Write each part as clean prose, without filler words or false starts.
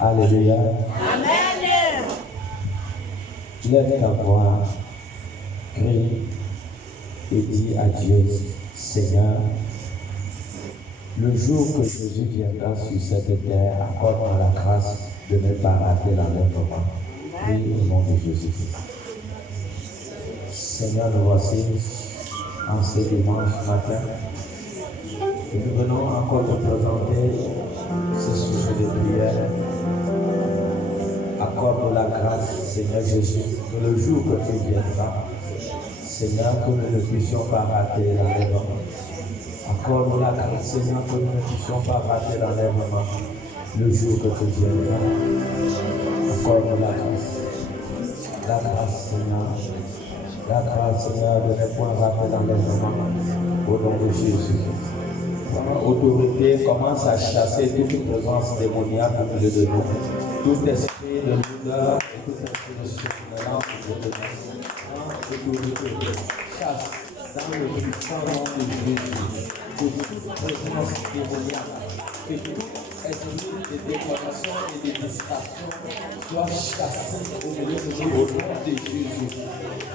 Alléluia. Amen. Lève ta voix, crie et dis à Dieu, Seigneur, le jour que Jésus viendra sur cette terre, accorde-moi la grâce de ne pas rater l'enlèvement. Prie au nom de Jésus. Seigneur, nous voici en ce dimanche matin. Et nous venons encore te présenter ce sujet de prière. Accorde la grâce, Seigneur Jésus, que le jour que tu viendras, Seigneur, que nous ne puissions pas rater l'enlèvement. Accorde la grâce, Seigneur, que nous ne puissions pas rater l'enlèvement le jour que tu viendras. Accorde la grâce, Seigneur. La grâce, Seigneur, de ne point rater l'enlèvement au nom de Jésus. Autorité commence à chasser toute présence démoniaque au milieu de nous. Tout esprit de douleur et tout esprit de somnolence au milieu de nous. Autorité chasse dans le puissant nom de Jésus de toute présence démoniaque. Que tout esprit de décoration et de distraction soit chassé au milieu de nous au nom de Jésus.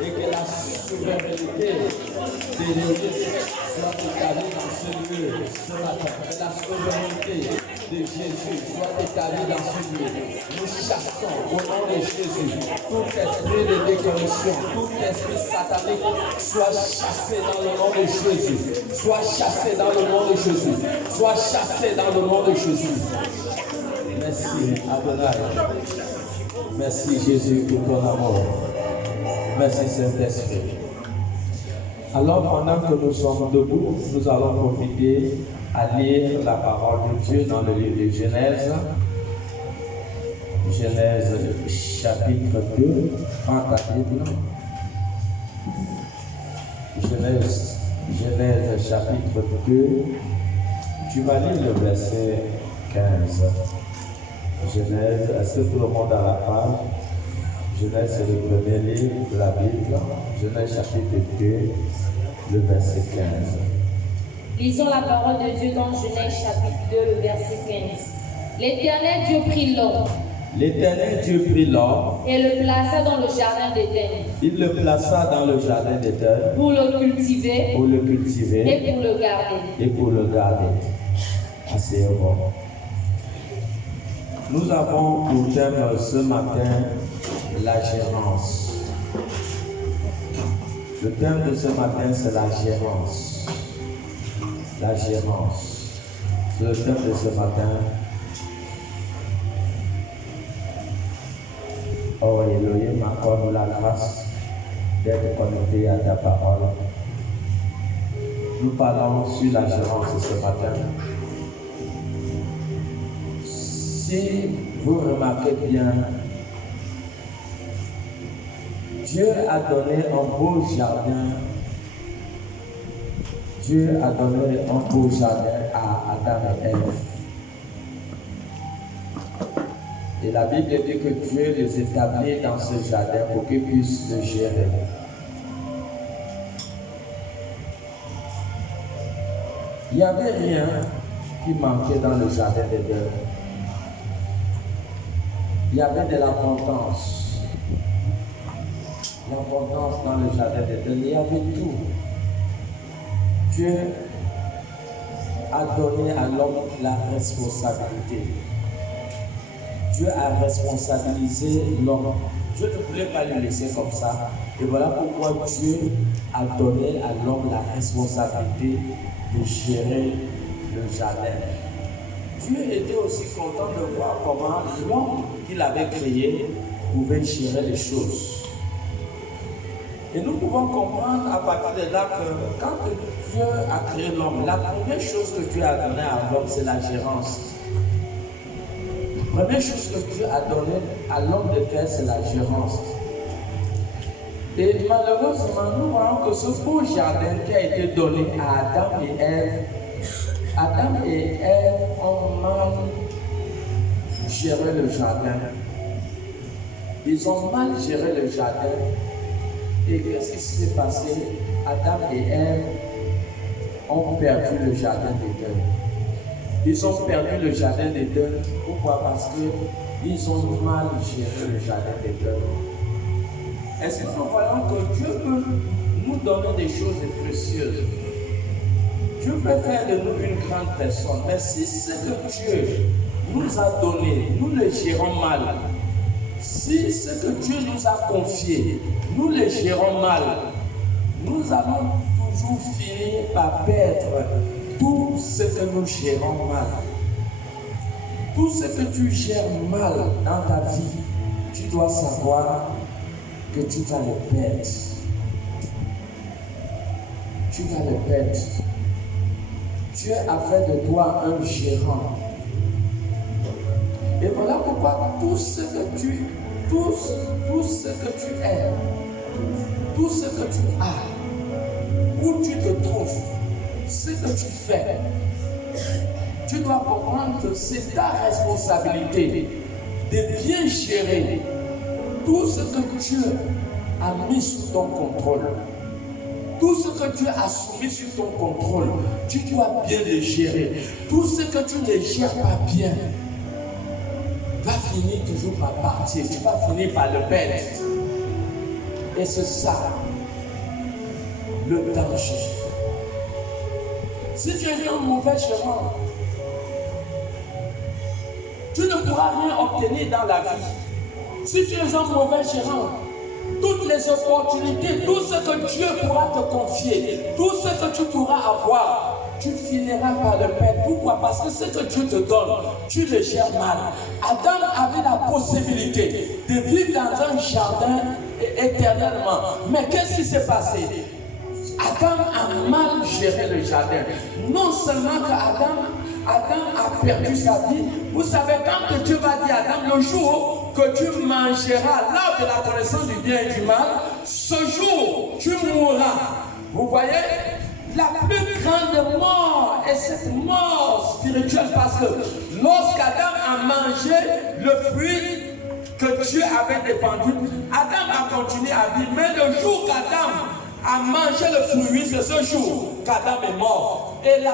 Et que la souveraineté de Dieu soit établie dans ce lieu ce matin. Que la souveraineté de Jésus soit établie dans ce lieu. Nous chassons au nom de Jésus tout esprit de déconnexion, tout esprit satanique soit chassé dans le nom de Jésus. Soit chassé dans le nom de Jésus. Soit chassé dans le nom de Jésus. Merci Adonai. Merci Jésus pour ton amour. Merci Saint-Esprit. Alors pendant que nous sommes debout, nous allons profiter à lire la parole de Dieu dans le livre de Genèse. Genèse chapitre 2. Prends ta Bible. Genèse chapitre 2. Tu vas lire le verset 15. Genèse, est-ce que tout le monde a la page? Genèse, c'est le premier livre de la Bible. Genèse chapitre 2, le verset 15. Lisons la parole de Dieu dans Genèse chapitre 2, le verset 15. L'Éternel Dieu prit l'homme. L'Éternel Dieu prit l'homme. Et le plaça dans le jardin d'Éden. Il le plaça dans le jardin d'Éden. Pour le cultiver. Pour le cultiver. Et pour le garder. Et pour le garder. Assez bon. Nous avons pour thème ce matin la gérance. Le thème de ce matin, c'est la gérance. La gérance. C'est le thème de ce matin. Oh Elohim, accorde-nous la grâce d'être connecté à ta parole. Nous parlons sur la gérance ce matin. Si vous remarquez bien, Dieu a donné un beau jardin. Dieu a donné un beau jardin à Adam et Ève. Et la Bible dit que Dieu les établit dans ce jardin pour qu'ils puissent le gérer. Il n'y avait rien qui manquait dans le jardin d'Éden. Il y avait de l'abondance. L'abondance dans le jardin d'Éden, il y avait tout. Dieu a donné à l'homme la responsabilité. Dieu a responsabilisé l'homme. Dieu ne voulait pas le laisser comme ça. Et voilà pourquoi Dieu a donné à l'homme la responsabilité de gérer le jardin. Dieu était aussi content de voir comment l'homme qu'il avait créé pouvait gérer les choses. Et nous pouvons comprendre à partir de là que quand Dieu a créé l'homme, la première chose que Dieu a donnée à l'homme, c'est la gérance. La première chose que Dieu a donnée à l'homme de faire, c'est la gérance. Et malheureusement, nous voyons que ce beau jardin qui a été donné à Adam et Ève, Adam et Ève ont mal géré le jardin. Ils ont mal géré le jardin. Et qu'est-ce qui s'est passé? Adam et Ève ont perdu le jardin d'Éden. Ils ont perdu le jardin d'Éden. Pourquoi? Parce que ils ont mal géré le jardin d'Éden. Est-ce que nous voyons que Dieu peut nous donner des choses précieuses? Dieu peut faire de nous une grande personne, mais si ce que Dieu nous a donné, nous le gérons mal, si ce que Dieu nous a confié, nous le gérons mal, nous allons toujours finir par perdre tout ce que nous gérons mal. Tout ce que tu gères mal dans ta vie, tu dois savoir que tu vas le perdre. Tu vas le perdre. Dieu a fait de toi un gérant. Et voilà pourquoi tout ce que tu es, tout ce que tu as, où tu te trouves, ce que tu fais, tu dois comprendre que c'est ta responsabilité de bien gérer tout ce que Dieu a mis sous ton contrôle. Tout ce que Dieu a soumis sous ton contrôle, tu dois bien le gérer. Tout ce que tu ne gères pas bien va finir toujours par partir. Tu vas finir par le perdre. Et c'est ça, le danger. Si tu es dans un mauvais chemin, tu ne pourras rien obtenir dans la vie. Si tu es un mauvais gérant, toutes les opportunités, tout ce que Dieu pourra te confier, tout ce que tu pourras avoir, tu finiras par le perdre. Pourquoi? Parce que ce que Dieu te donne, tu le gères mal. Adam avait la possibilité de vivre dans un jardin éternellement. Mais qu'est-ce qui s'est passé? Adam a mal géré le jardin. Non seulement que Adam a perdu sa vie. Vous savez, quand Dieu va dire à Adam, le jour que tu mangeras l'arbre de la connaissance du bien et du mal, ce jour, tu mourras. Vous voyez, la plus grande mort est cette mort spirituelle, parce que lorsqu'Adam a mangé le fruit que Dieu avait défendu, Adam a continué à vivre. Mais le jour qu'Adam a mangé le fruit, c'est ce jour qu'Adam est mort. Et le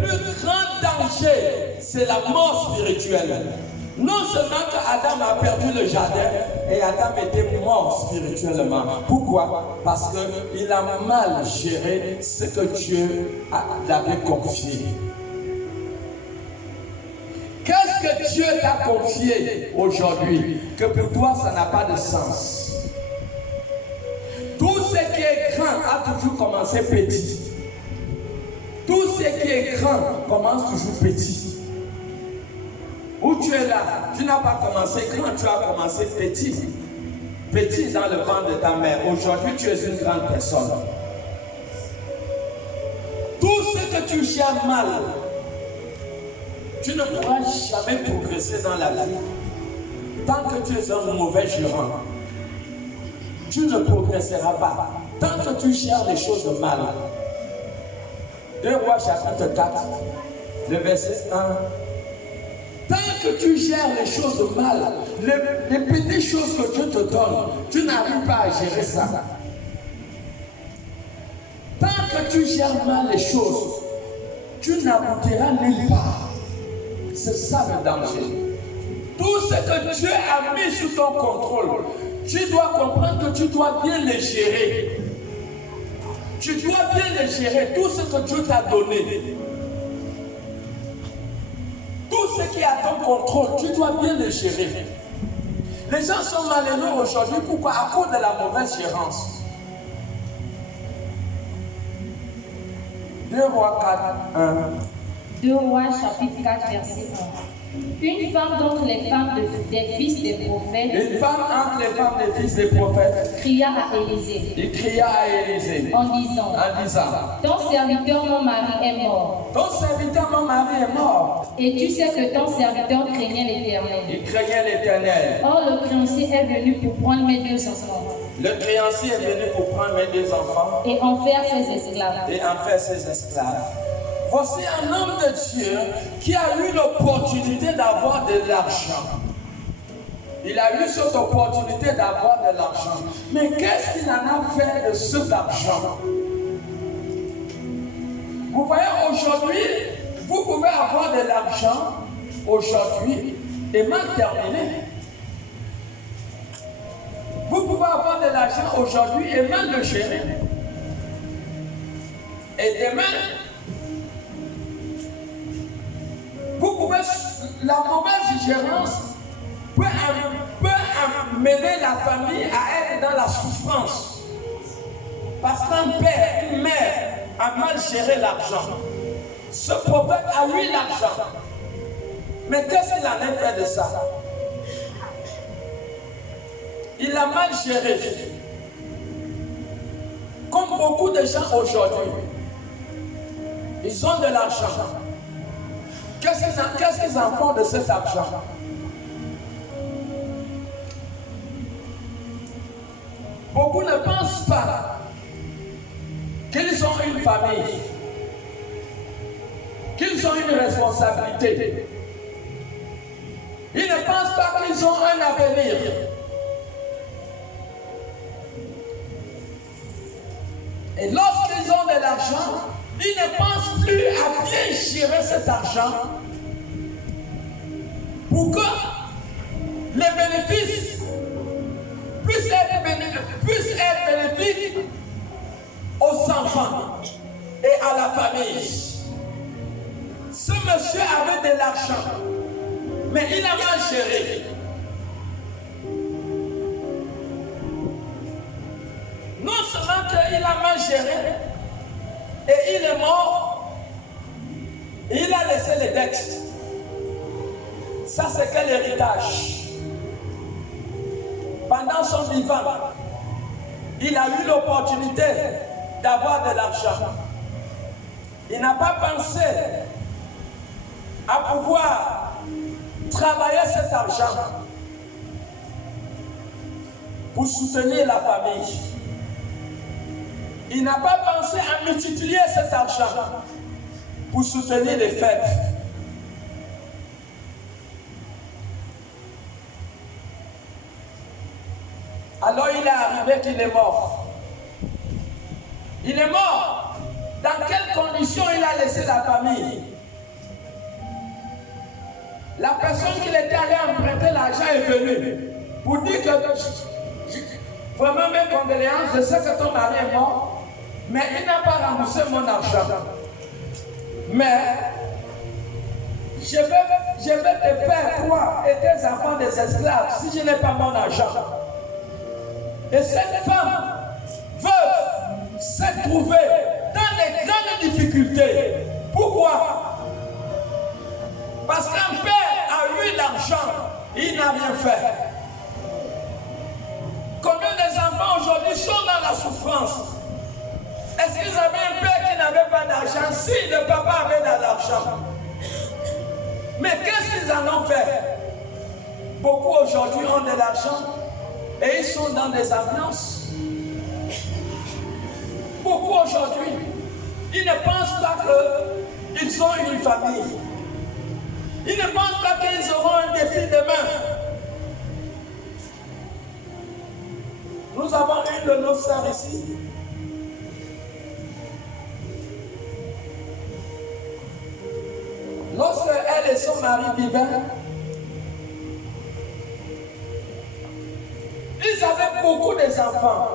plus grand danger, c'est la mort spirituelle. Non seulement qu'Adam a perdu le jardin, et Adam était mort spirituellement. Pourquoi? Parce qu'il a mal géré ce que Dieu l'avait confié. Qu'est-ce que Dieu t'a confié aujourd'hui que pour toi ça n'a pas de sens? Tout ce qui est grand a toujours commencé petit. Tout ce qui est grand commence toujours petit. Où tu es là, tu n'as pas commencé grand, tu as commencé petit. Petit dans le ventre de ta mère. Aujourd'hui, tu es une grande personne. Tout ce que tu gères mal, tu ne pourras jamais progresser dans la vie tant que tu es un mauvais gérant. Tu ne progresseras pas tant que tu gères les choses mal. 2 Rois chapitre 4, le verset 1. Tant que tu gères les choses mal, les petites choses que Dieu te donne, tu n'arrives pas à gérer ça. Tant que tu gères mal les choses, tu n'aboutiras nulle part. C'est ça le danger. Tout ce que Dieu a mis sous ton contrôle, tu dois comprendre que tu dois bien les gérer. Tu dois bien les gérer, tout ce que Dieu t'a donné. Tout ce qui est à ton contrôle, tu dois bien le gérer. Les gens sont malheureux aujourd'hui. Pourquoi? À cause de la mauvaise gérance. 2 Rois 4, 1. 2 Rois chapitre 4, verset 1. Une femme d'entre les femmes des fils des prophètes, Une femme entre les femmes des fils des prophètes, cria à Élisée il cria à Élisée en disant, ton serviteur mon mari est mort. ton serviteur mon mari est mort. Et tu sais que ton serviteur craignait l'Éternel. Il craignait l'Éternel. Or le créancier est venu pour prendre mes 2 enfants Le créancier est venu pour prendre mes 2 enfants et en faire ses esclaves. et en faire ses esclaves. Voici un homme de Dieu qui a eu l'opportunité d'avoir de l'argent. Il a eu cette opportunité d'avoir de l'argent. Mais qu'est-ce qu'il en a fait de cet argent? Vous voyez, aujourd'hui, vous pouvez avoir de l'argent aujourd'hui, est mal terminée. Vous pouvez avoir de l'argent aujourd'hui et mal le gérer. Et demain, vous pouvez, la mauvaise gérance peut amener la famille à être dans la souffrance. Parce qu'un père, une mère a mal géré l'argent. Ce prophète a eu l'argent. Mais qu'est-ce qu'il en a fait de ça? Il a mal géré. Comme beaucoup de gens aujourd'hui, ils ont de l'argent. Qu'est-ce qu'ils en font de cet argent? Beaucoup ne pensent pas qu'ils ont une famille, qu'ils ont une responsabilité. Ils ne pensent pas qu'ils ont un avenir. Et lorsqu'ils ont de l'argent, ils ne pensent plus à bien gérer cet argent pour que les bénéfices puissent être bénéfiques aux enfants et à la famille. Ce monsieur avait de l'argent, mais il a mal géré. Non seulement qu'il a mal géré, et il est mort, et il a laissé les dettes. Ça, c'est quel héritage? Pendant son vivant, il a eu l'opportunité d'avoir de l'argent. Il n'a pas pensé à pouvoir travailler cet argent pour soutenir la famille. Il n'a pas pensé à multiplier cet argent pour soutenir les faibles. Alors il est arrivé qu'il est mort. Il est mort. Dans quelles conditions il a laissé la famille? La personne qui était allée emprunter l'argent est venue pour dire que vraiment mes condoléances, je sais que ton mari est mort, mais il n'a pas remboursé mon argent. Mais je vais te faire, toi et tes enfants, des esclaves si je n'ai pas mon argent. Et cette femme veut se trouver dans les grandes difficultés. Pourquoi? Parce qu'un père a eu l'argent, il n'a rien fait. Combien des enfants aujourd'hui sont dans la souffrance? Est-ce qu'ils avaient un père qui n'avait pas d'argent? Si le papa avait de l'argent. Mais qu'est-ce qu'ils en ont fait? Beaucoup aujourd'hui ont de l'argent et ils sont dans des ambiances. Beaucoup aujourd'hui, ils ne pensent pas qu'ils ont une famille. Ils ne pensent pas qu'ils auront un défi demain. Nous avons une de nos sœurs ici. Lorsque elle et son mari vivaient, ils avaient beaucoup d'enfants.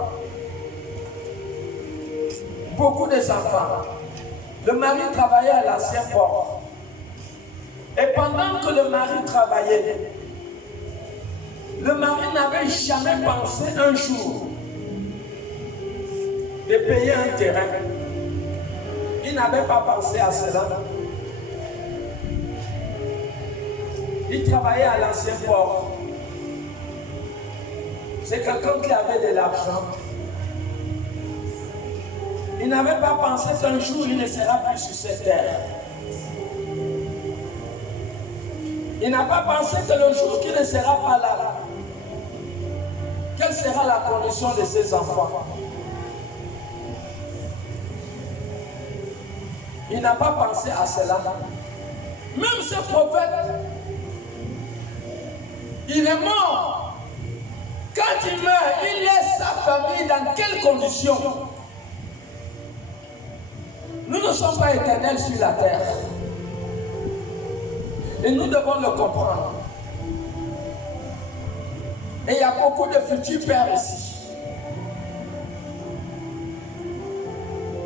Beaucoup d'enfants. Le mari travaillait à l'ancien port. Et pendant que le mari travaillait, le mari n'avait jamais pensé un jour de payer un terrain. Il n'avait pas pensé à cela. Il travaillait à l'ancien port. C'est quelqu'un qui avait de l'argent. Il n'avait pas pensé qu'un jour il ne sera plus sur cette terre. Il n'a pas pensé que le jour qu'il ne sera pas là, quelle sera la condition de ses enfants. Il n'a pas pensé à cela. Même ce prophète, il est mort. Quand il meurt, il laisse sa famille dans quelles conditions? Nous ne sommes pas éternels sur la terre. Et nous devons le comprendre. Et il y a beaucoup de futurs pères ici.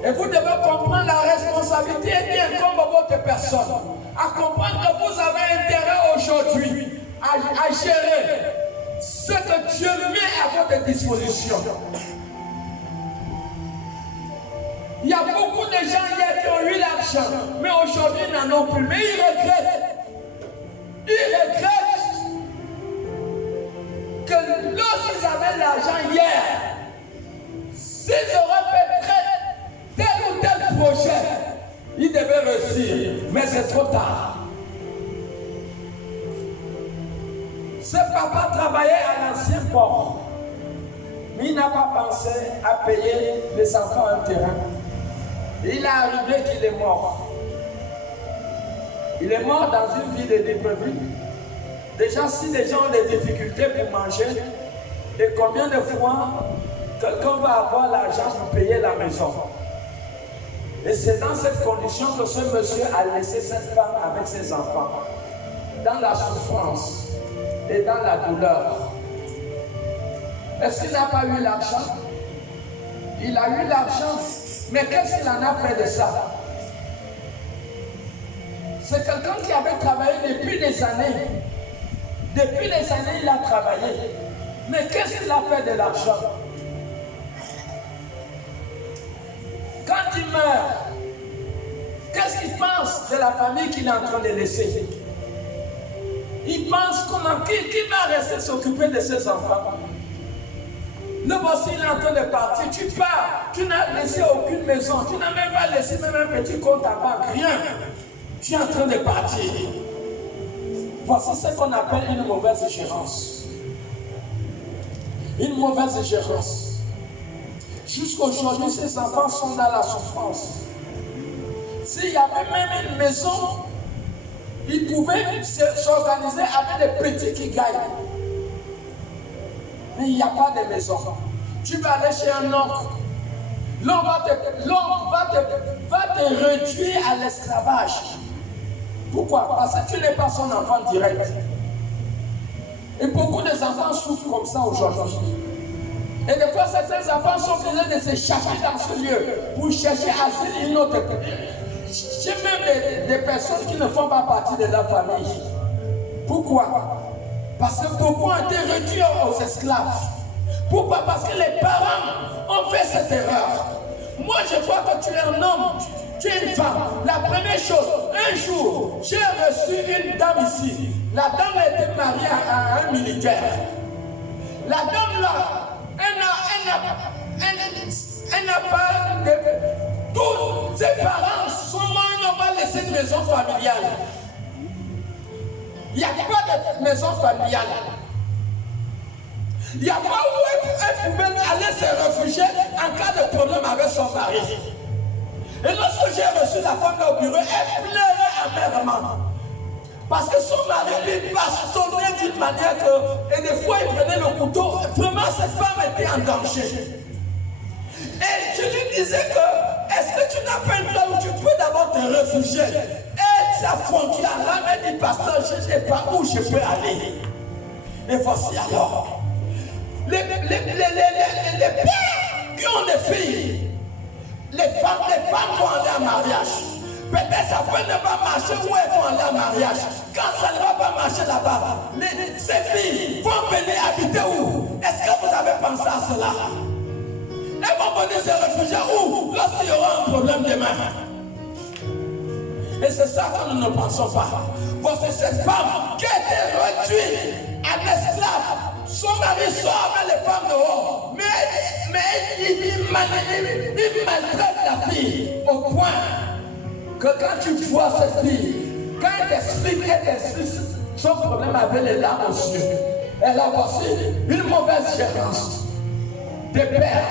Et vous devez comprendre la responsabilité et bien comme votre personne. À comprendre que vous avez intérêt aujourd'hui à gérer ce que Dieu met à votre disposition. Il y a beaucoup de gens hier qui ont eu l'argent, mais aujourd'hui ils n'en ont plus. Mais ils regrettent. Ils regrettent que lorsqu'ils avaient l'argent hier, s'ils auraient fait tel ou tel projet, ils devaient réussir. Mais c'est trop tard. Ce papa travaillait à l'ancien port. Mais il n'a pas pensé à payer les enfants un terrain. Et il est arrivé qu'il est mort. Il est mort dans une ville de dépourvu. Déjà, si les gens ont des difficultés pour manger, et combien de fois quelqu'un va avoir l'argent pour payer la maison? Et c'est dans cette condition que ce monsieur a laissé cette femme avec ses enfants, dans la souffrance et dans la douleur. Est-ce qu'il n'a pas eu l'argent? Il a eu l'argent, mais qu'est-ce qu'il en a fait de ça? C'est quelqu'un qui avait travaillé depuis des années. Depuis des années, il a travaillé. Mais qu'est-ce qu'il a fait de l'argent? Quand il meurt, qu'est-ce qu'il pense de la famille qu'il est en train de laisser? Il pense comment, qui va rester s'occuper de ses enfants? Le voici, il est en train de partir. Tu pars, tu n'as laissé aucune maison, tu n'as même pas laissé même un petit compte à banque, rien. Tu es en train de partir. Voici ce qu'on appelle une mauvaise gérance. Une mauvaise gérance. Jusqu'aujourd'hui, ces enfants sont dans la souffrance. S'il y avait même une maison, ils pouvaient s'organiser avec les petits qui gagnent. Mais il n'y a pas de maison. Tu vas aller chez un oncle. L'oncle va te réduire à l'esclavage. Pourquoi? Parce que tu n'es pas son enfant direct. Et beaucoup d'enfants souffrent comme ça aujourd'hui. Et des fois, certains enfants sont obligés de s'échapper dans ce lieu pour chercher asile une autre. J'ai même des personnes qui ne font pas partie de leur famille. Pourquoi? Parce que beaucoup ont été réduits aux esclaves. Pourquoi? Parce que les parents ont fait cette erreur. Moi, je crois que tu es un homme, tu es une femme. La première chose, un jour, j'ai reçu une dame ici. La dame était mariée à un militaire. La dame là, elle n'a pas de... Tous ses parents, ils n'ont pas laissé de maison familiale. Il n'y a pas de maison familiale. Il n'y a pas où elle pouvait aller se réfugier en cas de problème avec son mari. Et lorsque j'ai reçu la femme au bureau, elle pleurait amèrement. Parce que son mari lui bastonnait d'une manière que, et des fois il prenait le couteau. Vraiment, cette femme était en danger. Et je lui disais que, est-ce que tu n'as pas une place où tu peux d'abord te réfugier? Et sa frontière là, elle dit, pasteur, je ne sais pas où je peux aller. Et voici alors, les pères qui ont des filles, les femmes vont aller en mariage. Peut-être ça peut ne pas marcher où elles vont aller en mariage. Quand ça ne va pas marcher là-bas, ces filles vont venir habiter où? Est-ce que vous avez pensé à cela? Elles vont venir se réfugier où? Lorsqu'il y aura un problème demain. Et c'est ça que nous ne pensons pas. Voici cette femme qui a été réduite à l'esclave. Son mari sort avec les femmes dehors. Mais il maltraite la fille au point que quand tu vois cette fille, quand elle t'explique son problème avec les larmes aux yeux, elle a voici une mauvaise gérance des pères.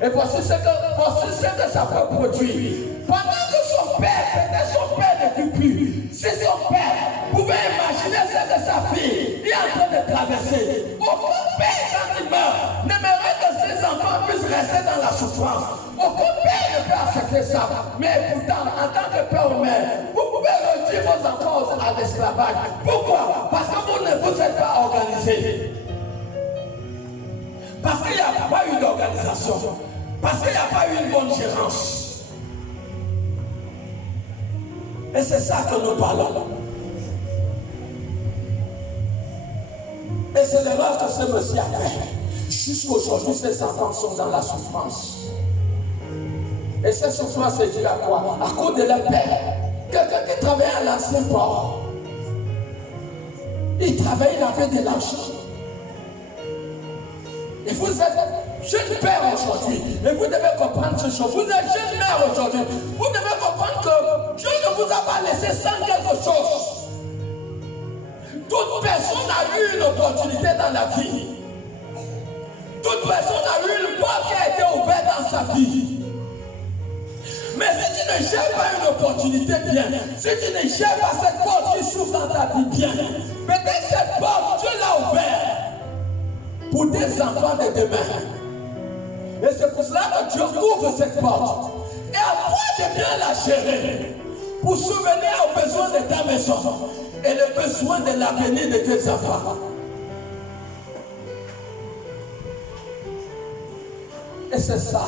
Et voici ce que ça peut produire. Pendant que son père, peut-être son père ne vit plus, si son père pouvait imaginer ce que sa fille est en train de traverser, aucun père quand il meurt n'aimerait que ses enfants puissent rester dans la souffrance. Aucun père ne peut accepter ça. Mais pourtant, en tant que père ou mère, vous pouvez redire de vos enfants à l'esclavage. Pourquoi? Parce que vous ne vous êtes pas organisés. Parce qu'il n'y a pas eu d'organisation. Parce qu'il n'y a pas eu une bonne gérance. Et c'est ça que nous parlons. Et c'est l'erreur que ce monsieur a fait. Jusqu'aujourd'hui, ces enfants sont dans la souffrance. Et cette souffrance, c'est dû à quoi? À cause de leur père. Quelqu'un qui travaillait à l'ancien port. Il travaillait, il avait de l'argent. Et vous êtes jeune père aujourd'hui. Et vous devez comprendre ce chose. Vous êtes jeune mère aujourd'hui. Vous devez comprendre que Dieu ne vous a pas laissé sans quelque chose. Toute personne a eu une opportunité dans la vie. Toute personne a eu une porte qui a été ouverte dans sa vie. Mais si tu ne gères pas une opportunité bien, si tu ne gères pas cette porte qui s'ouvre dans ta vie bien, peut-être cette porte, Dieu l'a ouverte pour des enfants de demain. Et c'est pour cela que Dieu ouvre cette porte. Et à toi de bien la gérer pour souvenir aux besoins de ta maison et les besoins de l'avenir de tes enfants. Et c'est ça.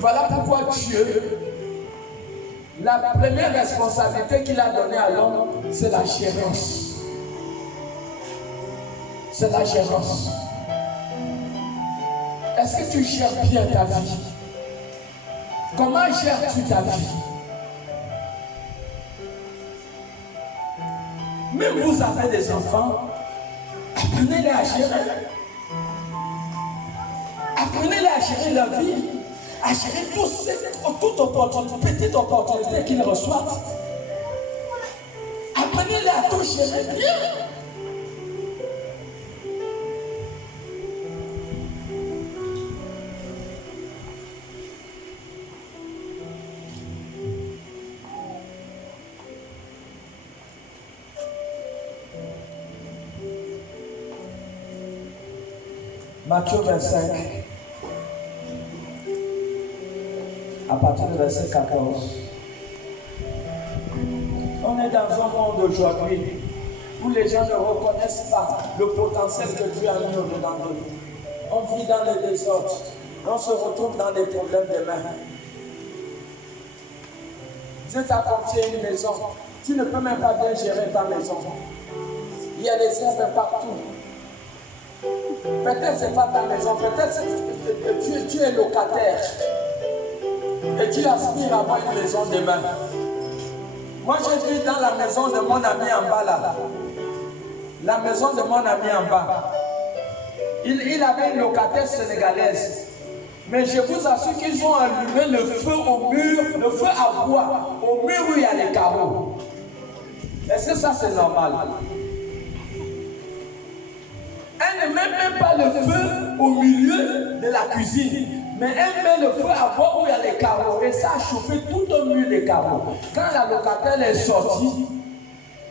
Voilà pourquoi Dieu, la première responsabilité qu'il a donnée à l'homme, c'est la gérance. C'est la gérance. Est-ce que tu gères bien ta vie? Comment gères-tu ta vie? Même vous avez des enfants, apprenez-les à gérer. Apprenez-les à gérer leur vie, à gérer toute opportunité, petite opportunité qu'ils reçoivent. Apprenez-les à tout gérer bien. Matthieu 25, à partir du verset 14. On est dans un monde aujourd'hui où les gens ne reconnaissent pas le potentiel que Dieu a mis au-dedans de nous. On vit dans le désordre, on se retrouve dans des problèmes demain. Dieu t'a confié une maison, tu ne peux même pas bien gérer ta maison. Il y a des herbes partout. Peut-être ce n'est pas ta maison, peut-être que tu es locataire et tu aspires à avoir une maison demain. Moi j'ai vu dans la maison de mon ami en bas là, la maison de mon ami en bas, il avait une locataire sénégalaise. Mais je vous assure qu'ils ont allumé le feu au mur, le feu à bois, au mur où il y a les carreaux. Est-ce que ça c'est normal? Elle ne met même pas le feu au milieu de la cuisine, mais elle met le feu à bois où il y a les carreaux. Et ça a chauffé tout au mur des carreaux. Quand la locataire est sortie,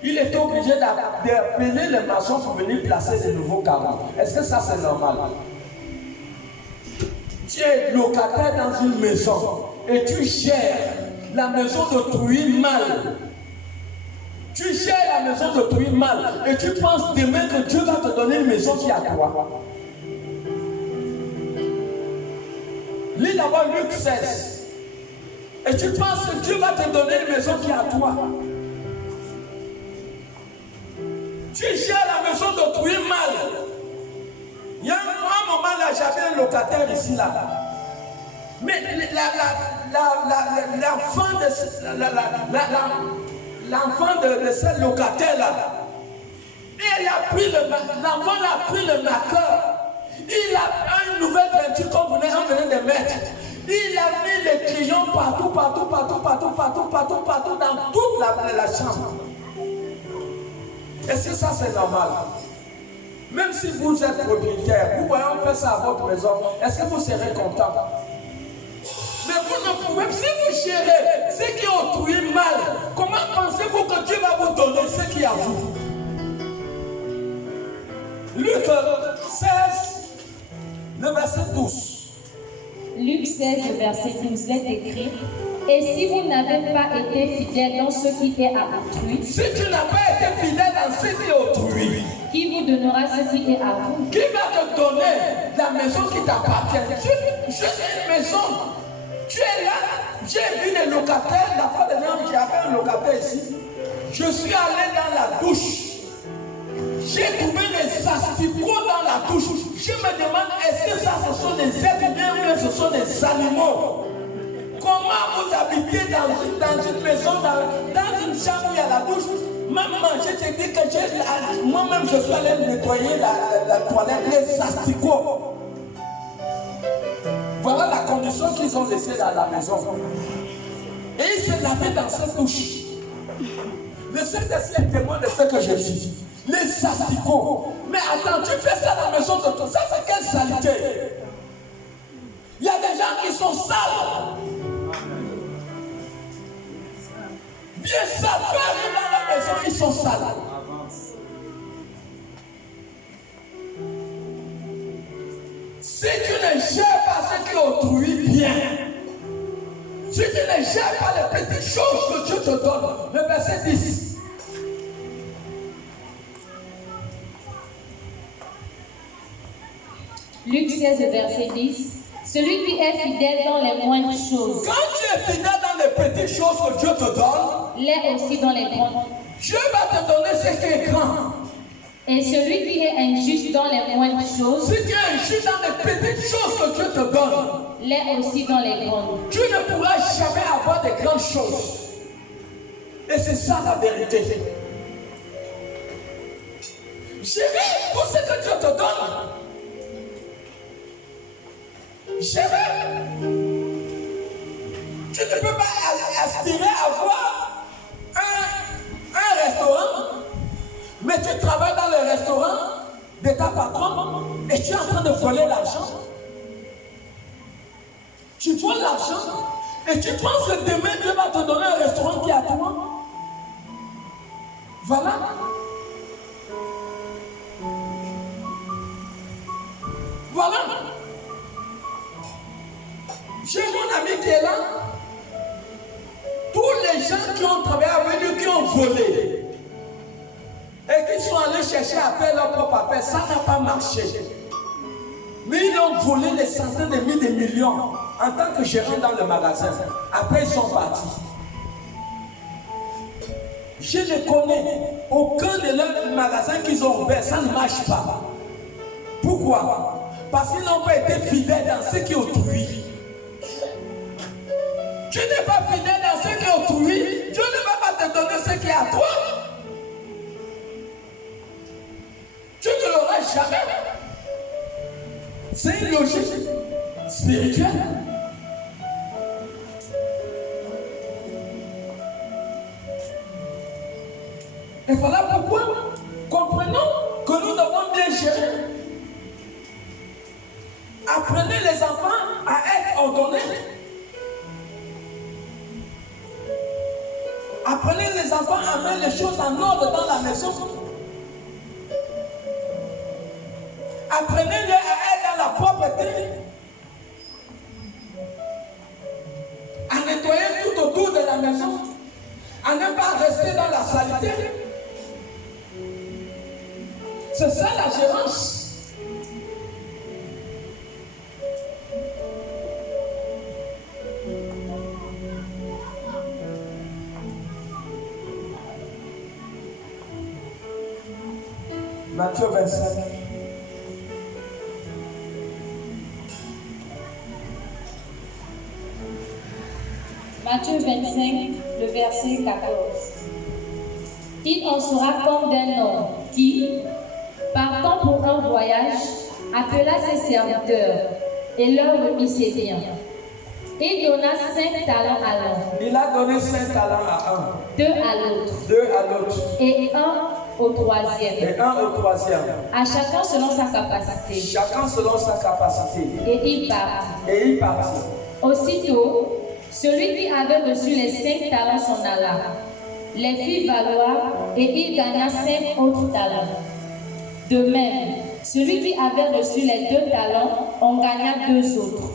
il était obligé d'appeler les maçons pour venir placer de nouveaux carreaux. Est-ce que ça c'est normal? Tu es locataire dans une maison et tu gères la maison d'autrui mal. Tu gères la maison d'autrui mal et tu penses demain que Dieu va te donner une maison qui est à toi. Lis d'abord Luc 16 et tu penses que Dieu va te donner une maison qui est à toi. Tu gères la maison d'autrui mal. Il y a un moment là, j'avais un locataire ici là. Mais l'enfant de ce locataire là, l'enfant a pris le marqueur. Il a une nouvelle peinture qu'on venait de mettre. Il a mis les crayons partout dans toute la chambre. Est-ce que ça c'est normal? Même si vous êtes propriétaire, vous voyez on fait ça à votre maison, est-ce que vous serez content? Mais vous ne pouvez, si vous gérez ce qui est autrui mal, comment pensez-vous que Dieu va vous donner ce qui est à vous? Luc 16, le verset 12. Luc 16, verset 12, est écrit: et si vous n'avez pas été fidèle dans ce qui est à autrui, si tu n'as pas été fidèle dans ce qui est autrui, qui vous donnera ce qui est à vous? Qui va te donner la maison qui t'appartient? Juste une maison. Tu es là, j'ai vu les locataires, la fois dernière, j'ai appelé un locataire ici. Je suis allé dans la douche. J'ai trouvé les asticots dans la douche. Je me demande, est-ce que ça, ce sont des êtres humains ou bien ce sont des animaux? Comment vous habitez dans une maison, dans une chambre où il y a la douche? Maman, je te dis que moi-même, je suis allé nettoyer la toilette, les asticots. Voilà la condition qu'ils ont laissée dans la maison. Et ils se lavaient dans cette douche. Le Saint-Esprit est témoin de ce que je dis. Les asticots. Mais attends, tu fais ça dans la maison de toi. Ça, c'est quelle saleté? Il y a des gens qui sont sales. Bien ça, tu arrives dans la maison, ils sont sales. Si tu ne gères pas ce qui est autrui bien, si tu ne gères pas les petites choses que Dieu te donne, le verset 10. Luc 16, verset 10. Celui qui est fidèle dans les moindres choses. Quand tu es fidèle dans les petites choses que Dieu te donne, l'est aussi dans les grandes. Dieu va te donner ce qui est grand. Et celui qui est injuste dans les moindres choses, si tu es injuste dans les petites choses que Dieu te donne, l'est aussi dans les grandes. Tu ne pourras jamais avoir de grandes choses. Et c'est ça la vérité. Gérer tout ce que Dieu te donne. Gérer. Tu ne peux pas aspirer à avoir un restaurant, mais tu travailles dans le restaurant de ta patronne et tu es en train de voler l'argent. Tu voles l'argent et tu penses que demain Dieu va te donner un restaurant qui est à toi. Voilà. Voilà. J'ai mon ami qui est là. Tous les gens qui ont travaillé avec lui, qui ont volé et qui sont allés chercher à faire leur propre affaire, ça n'a pas marché. Mais ils ont volé des centaines de milliers de millions en tant que gérant dans le magasin. Après, ils sont partis. Je ne connais aucun de leurs magasins qu'ils ont ouvert, ça ne marche pas. Pourquoi? Parce qu'ils n'ont pas été fidèles dans ce qui est autrui. Tu n'es pas fidèle dans ce qui est autrui, Dieu ne va pas te donner ce qui est à toi. Tu ne l'auras jamais. C'est une logique spirituelle. Et voilà pourquoi, comprenons que nous devons bien gérer. Apprenez les enfants à être ordonnés. Apprenez les enfants à mettre les choses en ordre dans la maison. Apprenez-les à être dans la propreté. À nettoyer tout autour de la maison. À ne pas rester dans la saleté. C'est ça la gérance. Matthieu 25. Matthieu 25, le verset 14. Il en sera comme d'un homme qui, partant pour un voyage, appela ses serviteurs et leur remit ses biens. Il donna 5 talents à l'un. Il a donné 5 talents à un. 2 à l'autre. 2 à l'autre. Et 1 au troisième. Et 1 au troisième. À chacun selon sa capacité. Chacun selon sa capacité. Et il partit. Et il partit. Aussitôt, celui qui avait reçu les 5 talents s'en alla, les fit valoir et il gagna 5 autres talents. De même, celui qui avait reçu les 2 talents en gagna 2 autres.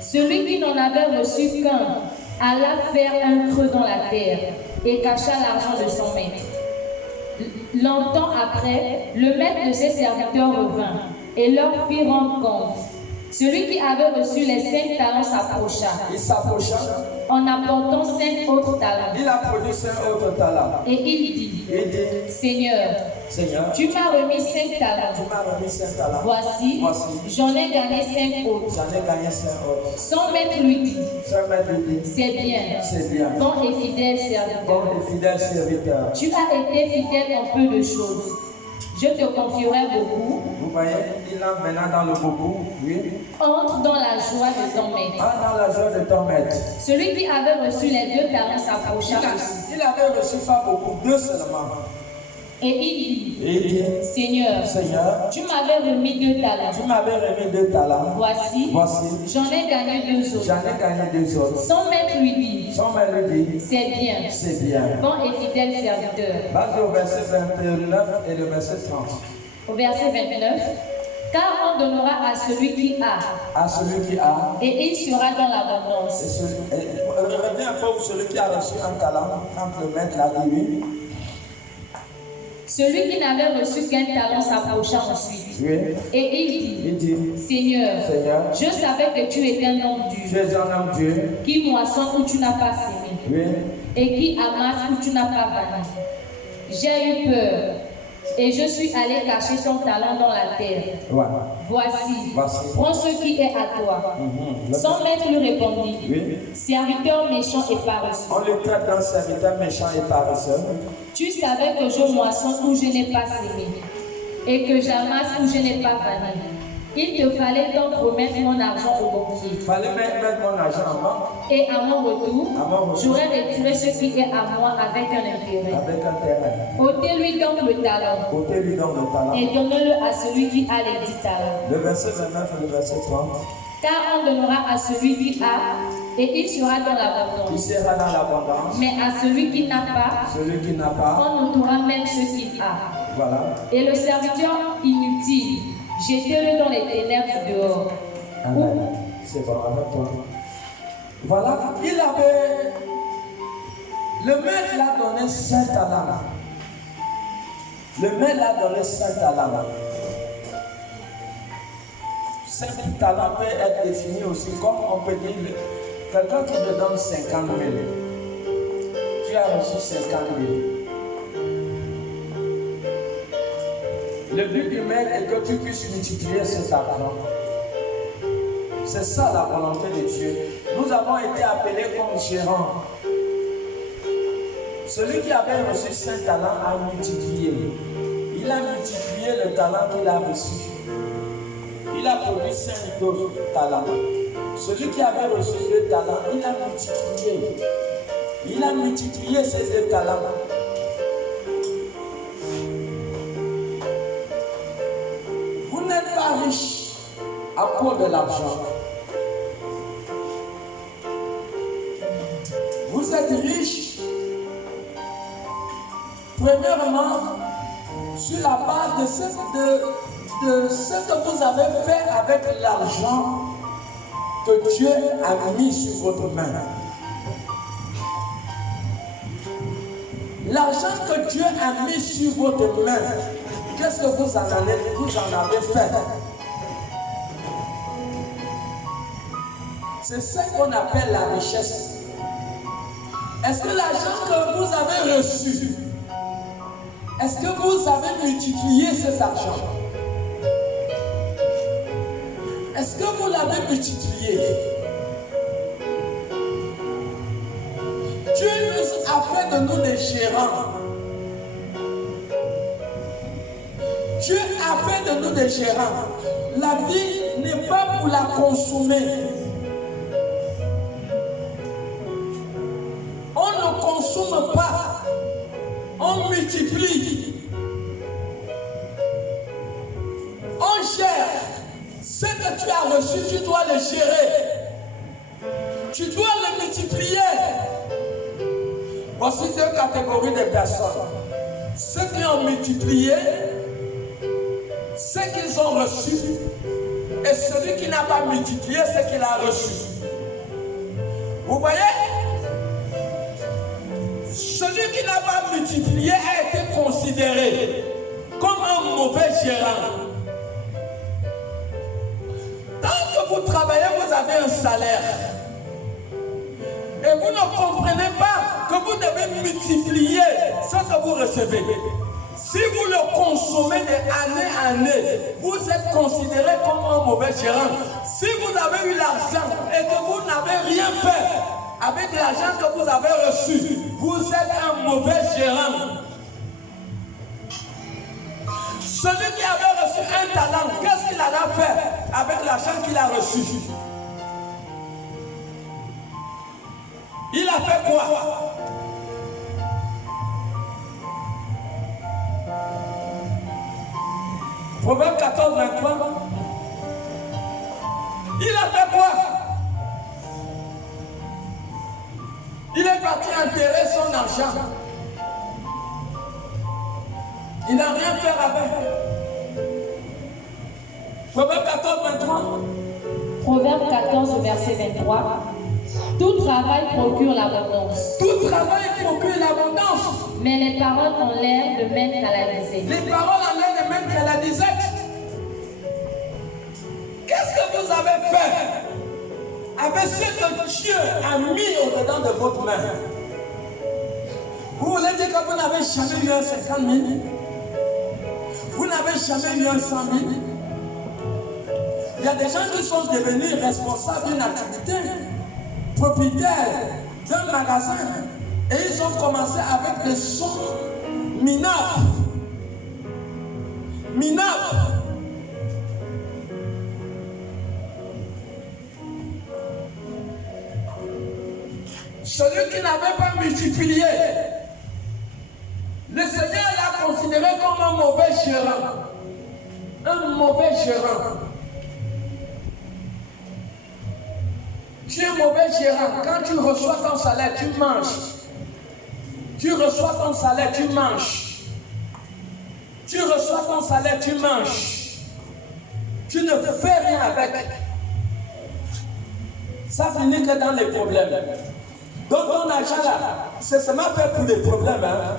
Celui qui n'en avait reçu qu'un alla faire un creux dans la terre et cacha l'argent de son maître. Longtemps après, le maître de ses serviteurs revint et leur fit rendre compte. Celui qui avait reçu les 5 talents s'approcha Il s'approcha, en apportant 5 autres talents. il a produit 5 autres talents. Et il dit, Il dit, Seigneur, Seigneur, tu m'as remis 5 talents. tu m'as remis 5 talents. Voici, j'en ai gagné 5 autres. J'en ai gagné 5 autres. Son maître lui dit, Son maître lui dit, c'est bien, c'est bien. bon et fidèle serviteur. Bon et fidèle serviteur. Tu as été fidèle en peu de choses. Je te confierai beaucoup. Vous voyez, il entre maintenant dans le beaucoup. Oui. Entre dans la joie de ton maître. Entre dans la joie de ton maître. Celui qui avait reçu les 2 talents s'approcha aussi. Il avait reçu pas beaucoup, 2 seulement. Et il dit, Et il dit, Seigneur, Seigneur, tu m'avais remis 2 talents. tu m'avais remis 2 talents. Voici, j'en ai gagné 2 autres. J'en ai gagné 2 autres. Son maître lui dit, Son maître lui dit, c'est bien, c'est bien. bon et fidèle serviteur. Basé au verset 29 et le verset 30. Au verset 29, car on donnera à celui qui a, À celui qui a, et il sera dans l'abondance. reviens un peu où celui qui a reçu un talent, quand le maître l'a dit oui. Celui qui n'avait reçu qu'un talent s'approcha ensuite. Oui. Et il Il dit, dit, Seigneur, Seigneur, je savais que tu étais un homme tu dur, es un homme Dieu. qui moissonne où tu n'as pas semé, Oui. et qui amasse où tu n'as pas vanné. J'ai eu peur, et je suis allé cacher ton talent dans la terre. Voilà. Voici, Voici. prends ce qui est à toi. Mhm. Son maître lui répondit, Oui. serviteur méchant et paresseux. On le traite d'un serviteur méchant et paresseux. Tu savais que je moissonne où je n'ai pas semé, et que j'amasse où je n'ai pas vanné. Il te fallait donc remettre mon argent au banquier. Il fallait mettre mon argent en banque Et à mon retour, À mon retour. j'aurais retiré ce qui est à moi avec un intérêt. avec un terrain. Ôtez-lui donc le talent Ôtez-lui donc le talent. et donnez-le à celui qui a les 10 talents. Le verset 29 et le verset 30. Car on donnera à celui qui a, et il sera dans Il l'abondance. sera dans l'abondance. Mais à celui qui n'a pas, Celui qui n'a pas, on ôtera même ce qu'il a. voilà. Et le serviteur inutile, jetez-le dans les ténèbres dehors. Amen. C'est bon, avec toi. Voilà, il avait. Le maître l'a donné 5 talents. Le maître l'a donné 5 talents. 5 talents peut être défini aussi comme on peut dire quelqu'un qui te donne 50 000. Tu as reçu 50 000. Le but du maître est que tu puisses multiplier cet argent. C'est ça la volonté de Dieu. Nous avons été appelés comme gérants. Celui qui avait reçu 5 talents a multiplié. Il a multiplié le talent qu'il a reçu. Il a produit 5 autres talents. Celui qui avait reçu 2 talents, il a multiplié. Il a multiplié ces 2 talents. Vous n'êtes pas riche à cause de l'argent. Vous êtes riche, premièrement, sur la base de ce que vous avez fait avec l'argent que Dieu a mis sur votre main. L'argent que Dieu a mis sur votre main, qu'est-ce que vous en avez fait? C'est ce qu'on appelle la richesse. Est-ce que l'argent que vous avez reçu, est-ce que vous avez multiplié cet argent? Est-ce que vous l'avez multiplié? Dieu nous a fait de nous des gérants. Dieu a fait de nous des gérants. La vie n'est pas pour la consommer. On ne consomme pas, on multiplie. On gère. Ce que tu as reçu, tu dois le gérer. Tu dois le multiplier. Voici 2 catégories de personnes. Ceux qui ont multiplié, ceux qu'ils ont reçus, Et celui qui n'a pas multiplié ce qu'il a reçu. Vous voyez? Celui qui n'a pas multiplié a été considéré comme un mauvais gérant. Tant que vous travaillez, vous avez un salaire. Et vous ne comprenez pas que vous devez multiplier ce que vous recevez. Si vous le consommez d'année en année, vous êtes considéré comme un mauvais gérant. Si vous avez eu l'argent et que vous n'avez rien fait avec l'argent que vous avez reçu, vous êtes un mauvais gérant. Celui qui avait reçu un talent, qu'est-ce qu'il en a fait avec l'argent qu'il a reçu? Il a fait quoi? Proverbe 14, 23. Il a fait quoi? Il est parti enterrer son argent. Il n'a rien fait avec. Proverbe 14, 23. Proverbe 14, verset 23. Tout travail procure l'abondance. Tout travail procure l'abondance. Mais les paroles en l'air ne mènent qu'à la disette. Les paroles en l'air ne mènent qu'à la disette. Qu'est-ce que vous avez fait avec ce que Dieu a mis au-dedans de votre main? Vous voulez dire que vous n'avez jamais eu un 50 000? Vous n'avez jamais eu un 100 000? Il y a des gens qui sont devenus responsables d'une activité, propriétaires d'un magasin, et ils ont commencé avec des sons minables. Minables. Celui qui n'avait pas multiplié, le Seigneur l'a considéré comme un mauvais gérant. Un mauvais gérant. Tu es mauvais gérant. Quand tu reçois ton salaire, tu manges. Tu reçois ton salaire, tu manges. Tu reçois ton salaire, tu manges. Tu ne fais rien avec. Ça finit que dans les problèmes. Donc ton argent là, c'est seulement fait pour les problèmes. Hein?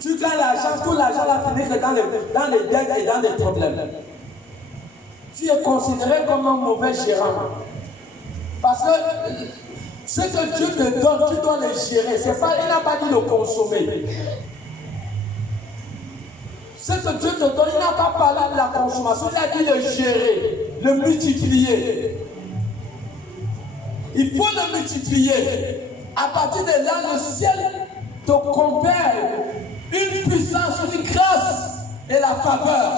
Tu gagnes l'argent, tout l'argent là finit que dans les dettes et dans les problèmes. Tu es considéré comme un mauvais gérant. Parce que ce que Dieu te donne, tu dois le gérer. C'est pas, il n'a pas dit le consommer. Ce que Dieu te donne, il n'a pas parlé de la consommation, il a dit le gérer, le multiplier. Il faut le multiplier. À partir de là, le ciel te confère une puissance, une grâce et la faveur.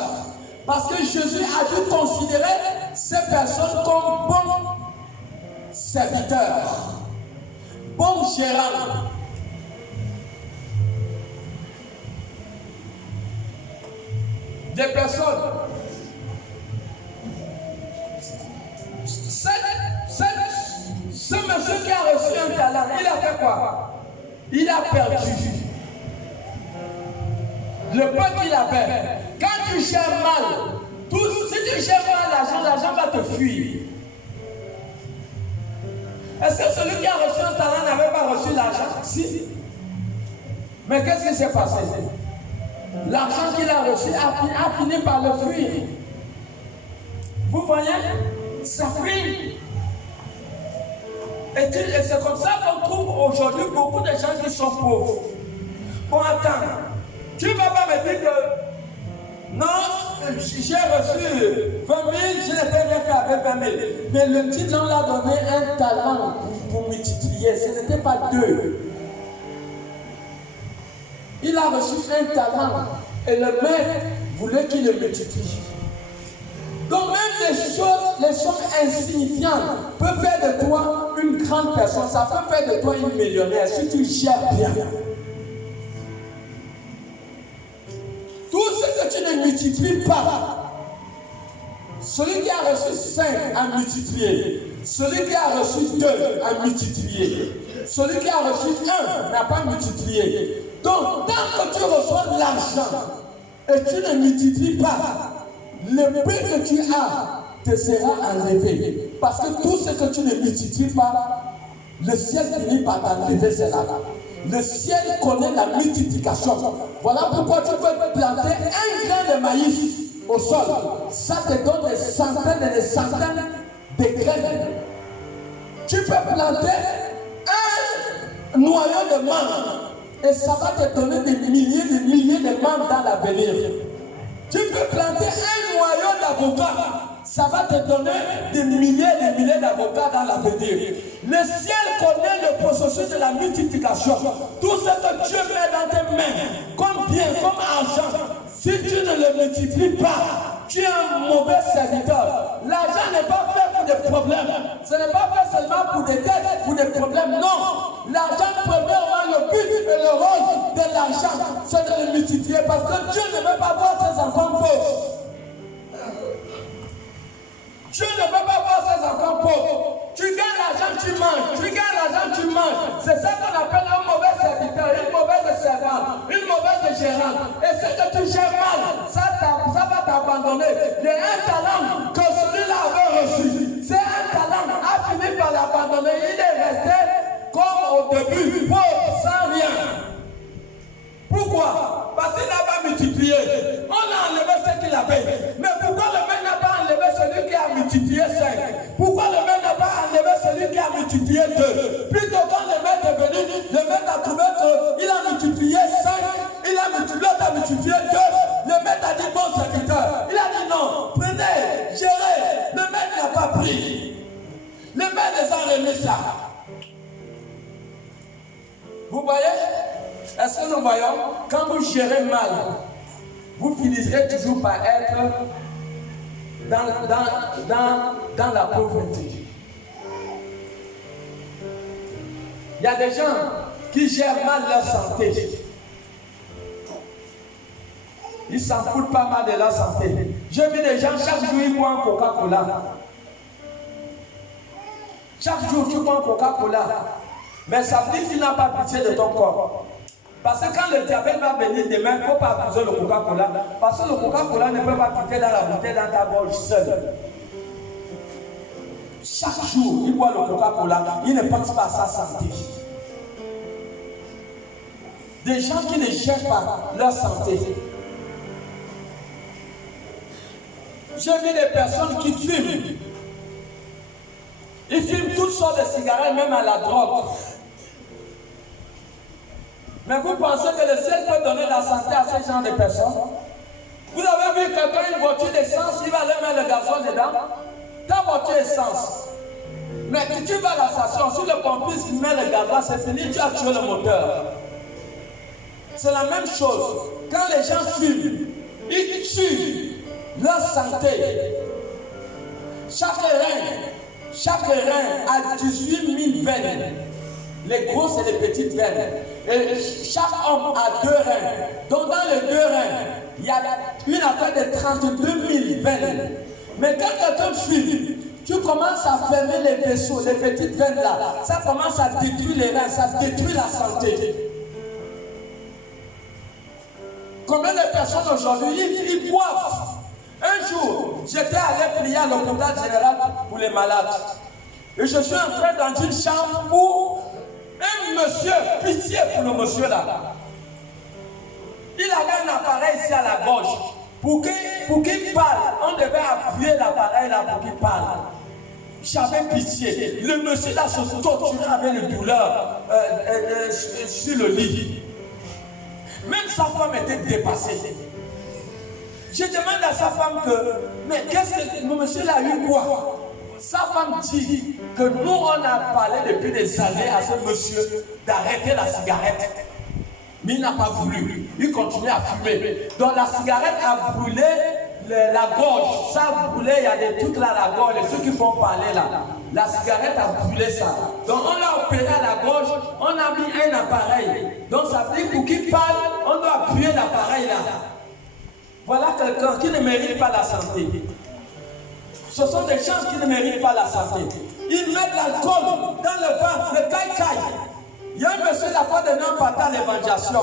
Parce que Jésus a dû considérer ces personnes comme bons serviteurs, bons gérants. Des personnes. Ce monsieur qui a reçu un talent, il a fait quoi? Il a perdu. Le peu qu'il avait. Quand tu gères mal, si tu gères mal l'argent va te fuir. Est-ce que celui qui a reçu un talent n'avait pas reçu l'argent? Si. Mais qu'est-ce qui s'est passé? L'argent qu'il a reçu a fini par le fuir. Vous voyez? Ça fuit. Et c'est comme ça qu'on trouve aujourd'hui beaucoup de gens qui sont pauvres. Bon, attends. Tu ne vas pas me dire que non, j'ai reçu 20 000, je n'ai pas rien fait avec 20 000. Mais le titre, on l'a donné un talent pour multiplier. Ce n'était pas deux. Il a reçu un talent et le maître voulait qu'il le multiplie. Donc même les sommes insignifiantes peuvent faire de toi une grande personne. Ça peut faire de toi une millionnaire si tu gères bien. Tout ce que tu ne multiplies pas, celui qui a reçu 5 a multiplié. Celui qui a reçu 2 a multiplié. Celui qui a reçu 1 n'a pas multiplié. Donc, tant que tu reçois de l'argent et tu ne multiplies pas, le peu que tu as te sera enlevé. Parce que tout ce que tu ne multiplies pas, le ciel finit par t'enlever cela. Le ciel connaît la multiplication. Voilà pourquoi tu peux planter un grain de maïs au sol. Ça te donne des centaines et des centaines de graines. Tu peux planter un noyau de mangue et ça va te donner des milliers de mangues dans l'avenir. Tu peux planter un noyau d'avocat, ça va te donner des milliers d'avocats dans l'avenir. Le ciel connaît le processus de la multiplication. Tout ce que Dieu met dans tes mains, comme bien, comme argent, si tu ne le multiplies pas, tu es un mauvais serviteur. L'argent n'est pas fait pour des problèmes. Ce n'est pas fait seulement pour des dettes, pour des problèmes. Non. L'argent, premièrement, le but et le rôle de l'argent, c'est de le multiplier. Parce que Dieu ne veut pas voir ses enfants pauvres. Dieu ne veut pas voir ses enfants pauvres. Tu gagnes l'argent, tu manges. Tu gagnes l'argent, tu manges. C'est ça qu'on appelle un mauvais serviteur, une mauvaise servante, une mauvaise gérante. Et ce que tu gères mal, ça va t'abandonner. Il y a un talent que celui-là avait reçu. C'est un talent, a fini par l'abandonner. Il est resté comme au début, pauvre, sans rien. Pourquoi? Parce qu'il n'a pas multiplié. On a enlevé ce qu'il avait. Mais pourquoi le maître n'a pas enlevé celui qui a multiplié 5? Pourquoi le maître n'a pas enlevé celui qui a multiplié 2? Plutôt quand le maître est venu, le maître a trouvé qu'il a multiplié 5, l'autre a multiplié 2. Le maître a dit bon serviteur. Il a dit non, prenez, gérez. Le maître n'a pas pris. Le maître les a remis ça. Vous voyez? Est-ce que nous voyons, quand vous gérez mal, vous finirez toujours par être dans la pauvreté. Il y a des gens qui gèrent mal leur santé. Ils s'en foutent pas mal de leur santé. J'ai vu des gens, chaque jour, ils boivent un Coca-Cola. Chaque jour, tu bois un Coca-Cola. Mais ça veut dire qu'il n'a pas pitié de ton corps. Parce que quand le diabète va venir demain, il ne faut pas abuser le Coca-Cola. Parce que le Coca-Cola ne peut pas quitter dans la bouteille dans ta gorge seul. Chaque jour, il boit le Coca-Cola, il ne pense pas à sa santé. Des gens qui ne gèrent pas leur santé. J'ai vu des personnes qui fument. Ils fument toutes sortes de cigarettes, même à la drogue. Mais vous pensez que le ciel peut donner la santé à ce genre de personnes? Vous avez vu quelqu'un, une voiture d'essence, il va aller mettre le gazon dedans? Ta voiture essence. Mais quand tu vas à la station, si le pompiste met le gazon, c'est fini, tu as tué le moteur. C'est la même chose. Quand les gens fument, ils tuent leur santé. Chaque rein a 18 000 veines. Les grosses et les petites veines. Et chaque homme a 2 reins. Donc dans les 2 reins, il y a une affaire de 32 000 veines. Mais quand quelqu'un fume, tu commences à fermer les vaisseaux, les petites veines là. Ça commence à détruire les reins, ça détruit la santé. Combien de personnes aujourd'hui, ils boivent? Un jour, j'étais allé prier à l'hôpital général pour les malades. Et je suis entré dans une chambre où un monsieur, pitié pour le monsieur là. Il avait un appareil ici à la gorge. Pour qu'il parle, on devait appuyer l'appareil là pour qu'il parle. J'avais pitié. Le monsieur là se torturait avec une douleur sur le lit. Même sa femme était dépassée. Je demande à sa femme mais qu'est-ce que le monsieur là a eu quoi? Sa femme dit que nous on a parlé depuis des années à ce monsieur d'arrêter la cigarette. Mais il n'a pas voulu. Il continue à fumer. Donc la cigarette a brûlé la gorge. Ça a brûlé, il y a des trucs là à la gorge. Et ceux qui font parler là. La cigarette a brûlé ça. Donc on l'a opéré à la gorge. On a mis un appareil. Donc ça veut dire pour qu'il parle, on doit appuyer l'appareil là. Voilà quelqu'un qui ne mérite pas la santé. Ce sont des gens qui ne méritent pas la santé. Ils mettent l'alcool dans le vin, le caille-caille. Il y a un monsieur la fois de nom partant l'évangélisation.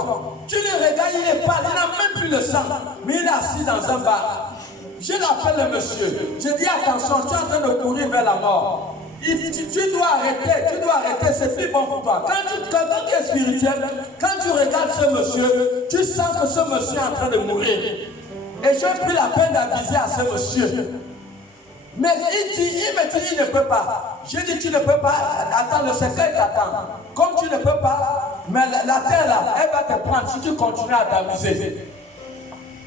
Tu le regardes, il est pâle, il n'a même plus le sang. Mais il est assis dans un bar. Je l'appelle le monsieur. Je dis attention, tu es en train de courir vers la mort. Tu dois arrêter, c'est plus bon pour toi. Quand tu es spirituel, quand tu regardes ce monsieur, tu sens que ce monsieur est en train de mourir. Et j'ai pris la peine d'aviser à ce monsieur. Mais il me dit, il ne peut pas. Je dis, tu ne peux pas. Attends, le secret t'attend. Comme tu ne peux pas, mais la terre là, elle va te prendre si tu continues à t'amuser.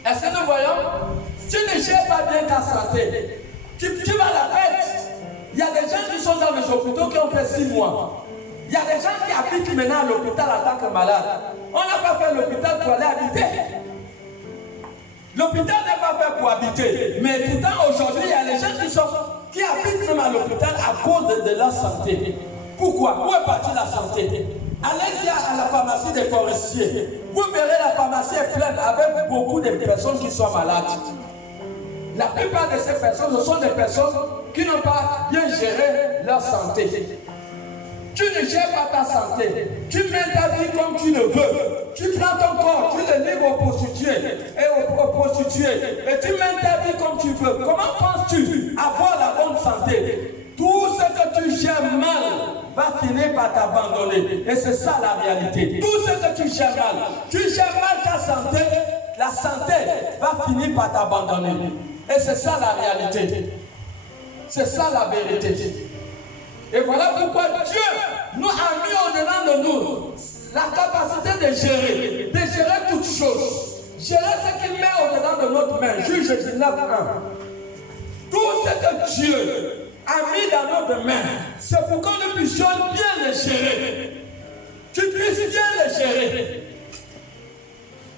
Est-ce que nous voyons? Tu ne gères pas bien ta santé. Tu vas la perdre. Il y a des gens qui sont dans les hôpitaux qui ont fait 6 mois. Il y a des gens qui habitent maintenant à l'hôpital en tant que malade. On n'a pas fait l'hôpital pour aller habiter. L'hôpital n'est pas fait pour habiter. Mais pourtant, aujourd'hui, il y a des gens qui habitent même à l'hôpital à cause de leur santé. Pourquoi? Où est partie la santé? Allez-y à la pharmacie des forestiers. Vous verrez, la pharmacie est pleine avec beaucoup de personnes qui sont malades. La plupart de ces personnes, ce sont des personnes qui n'ont pas bien géré leur santé. Tu ne gères pas ta santé. Tu mets ta vie comme tu le veux. Tu prends ton corps, tu le livres aux prostituées et aux prostituées. Et tu mets ta vie comme tu veux. Comment penses-tu avoir la bonne santé? Tout ce que tu gères mal va finir par t'abandonner. Et c'est ça la réalité. Tout ce que tu gères mal ta santé, la santé va finir par t'abandonner. Et c'est ça la réalité. C'est ça la vérité. Et voilà pourquoi Dieu nous a mis au-dedans de nous la capacité de gérer toutes choses. Gérer ce qu'il met au-dedans de notre main. Juge 19:1. Tout ce que Dieu a mis dans notre main, c'est pour que nous puissions bien les gérer. Tu puisses bien les gérer.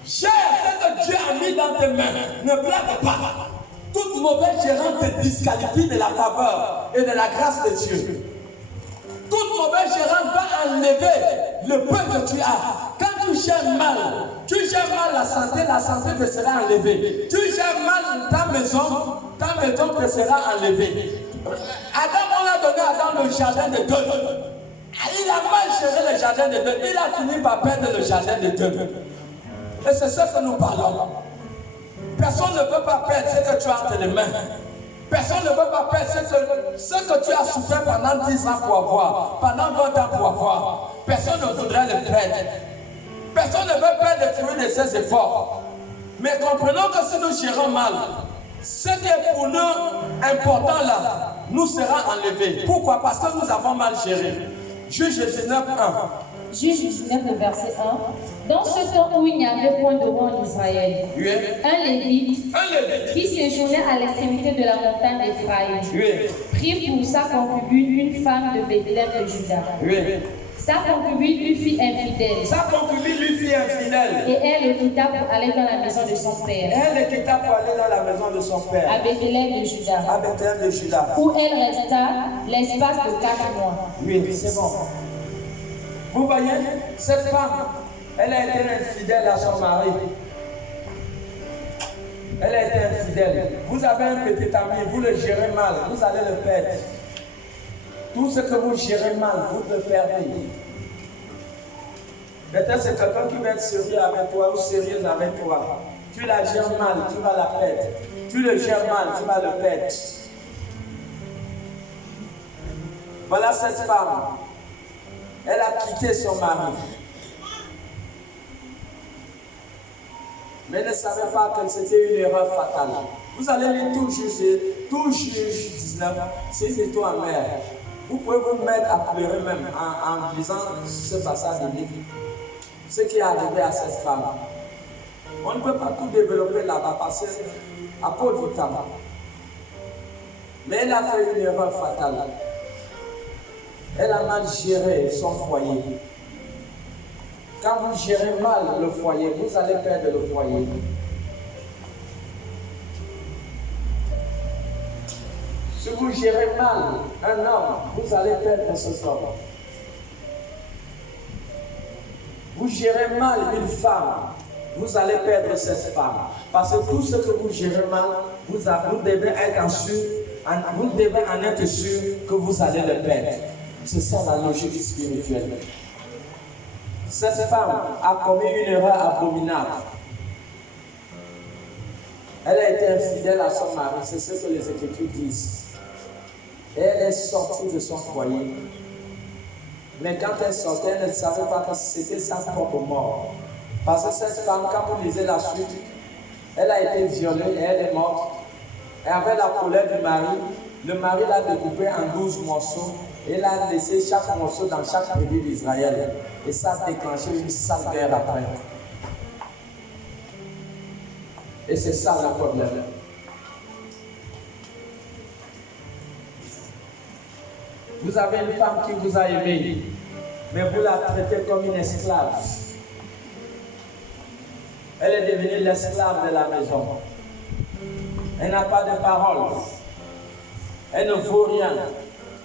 Gère ce que Dieu a mis dans tes mains. Ne blague pas. Toute mauvaise gérance te disqualifie de la faveur et de la grâce de Dieu. Toute mauvaise gérance va enlever le peu que tu as. Quand tu gères mal la santé te sera enlevée. Tu gères mal ta maison te sera enlevée. Adam, on l'a donné à Adam le jardin de Dieu. Il a mal géré le jardin de Dieu. Il a fini par perdre le jardin de Dieu. Et c'est ce que nous parlons. Personne ne peut pas perdre ce que tu as entre les mains. Personne ne peut pas perdre ce que tu as souffert pendant 10 ans pour avoir, pendant 20 ans pour avoir. Personne ne voudrait le perdre. Personne ne veut perdre les fruits de ses efforts. Mais comprenons que si nous gérons mal, ce qui est pour nous important là, nous sera enlevé. Pourquoi? Parce que nous avons mal géré. Juge 19:1. Juge 19, le verset 1. Dans ce temps où il n'y avait point de roi en Israël, un Lévite qui séjournait à l'extrémité de la montagne d'Éphraïm prit pour sa concubine une femme de Bethléem de Juda. Sa concubine lui fit infidèle. Et elle le quitta pour aller dans la maison de son père. À Bethléem de Juda. Où elle resta l'espace de 4 mois. Oui, c'est bon. Vous voyez, cette femme, elle a été infidèle à son mari. Elle a été infidèle. Vous avez un petit ami, vous le gérez mal, vous allez le perdre. Tout ce que vous gérez mal, vous le perdez. Peut-être c'est quelqu'un qui va être sérieux avec toi ou sérieuse avec toi. Tu la gères mal, tu vas la perdre. Tu le gères mal, tu vas le perdre. Voilà cette femme. Elle a quitté son mari. Mais elle ne savait pas que c'était une erreur fatale. Vous allez lire tout Juge 19, c'est une histoire amère. Vous pouvez vous mettre à pleurer même en lisant ce passage de livre. Ce qui est arrivé à cette femme. On ne peut pas tout développer là-bas parce qu'à cause du temps. Mais elle a fait une erreur fatale. Elle a mal géré son foyer. Quand vous gérez mal le foyer, vous allez perdre le foyer. Si vous gérez mal un homme, vous allez perdre ce homme. Vous gérez mal une femme, vous allez perdre cette femme. Parce que tout ce que vous gérez mal, vous devez être sûr que vous allez le perdre. C'est ça la logique spirituelle. Cette femme a commis une erreur abominable. Elle a été infidèle à son mari, c'est ce que les Écritures disent. Et elle est sortie de son foyer. Mais quand elle sortait, elle ne savait pas que c'était sa propre mort. Parce que cette femme, quand vous lisez la suite, elle a été violée et elle est morte. Et avec la colère du mari, le mari l'a découpée en 12 morceaux et l'a laissé chaque morceau dans chaque tribu d'Israël. Et ça a déclenché une sale guerre après. Et c'est ça le problème. Vous avez une femme qui vous a aimé, mais vous la traitez comme une esclave. Elle est devenue l'esclave de la maison. Elle n'a pas de parole. Elle ne vaut rien.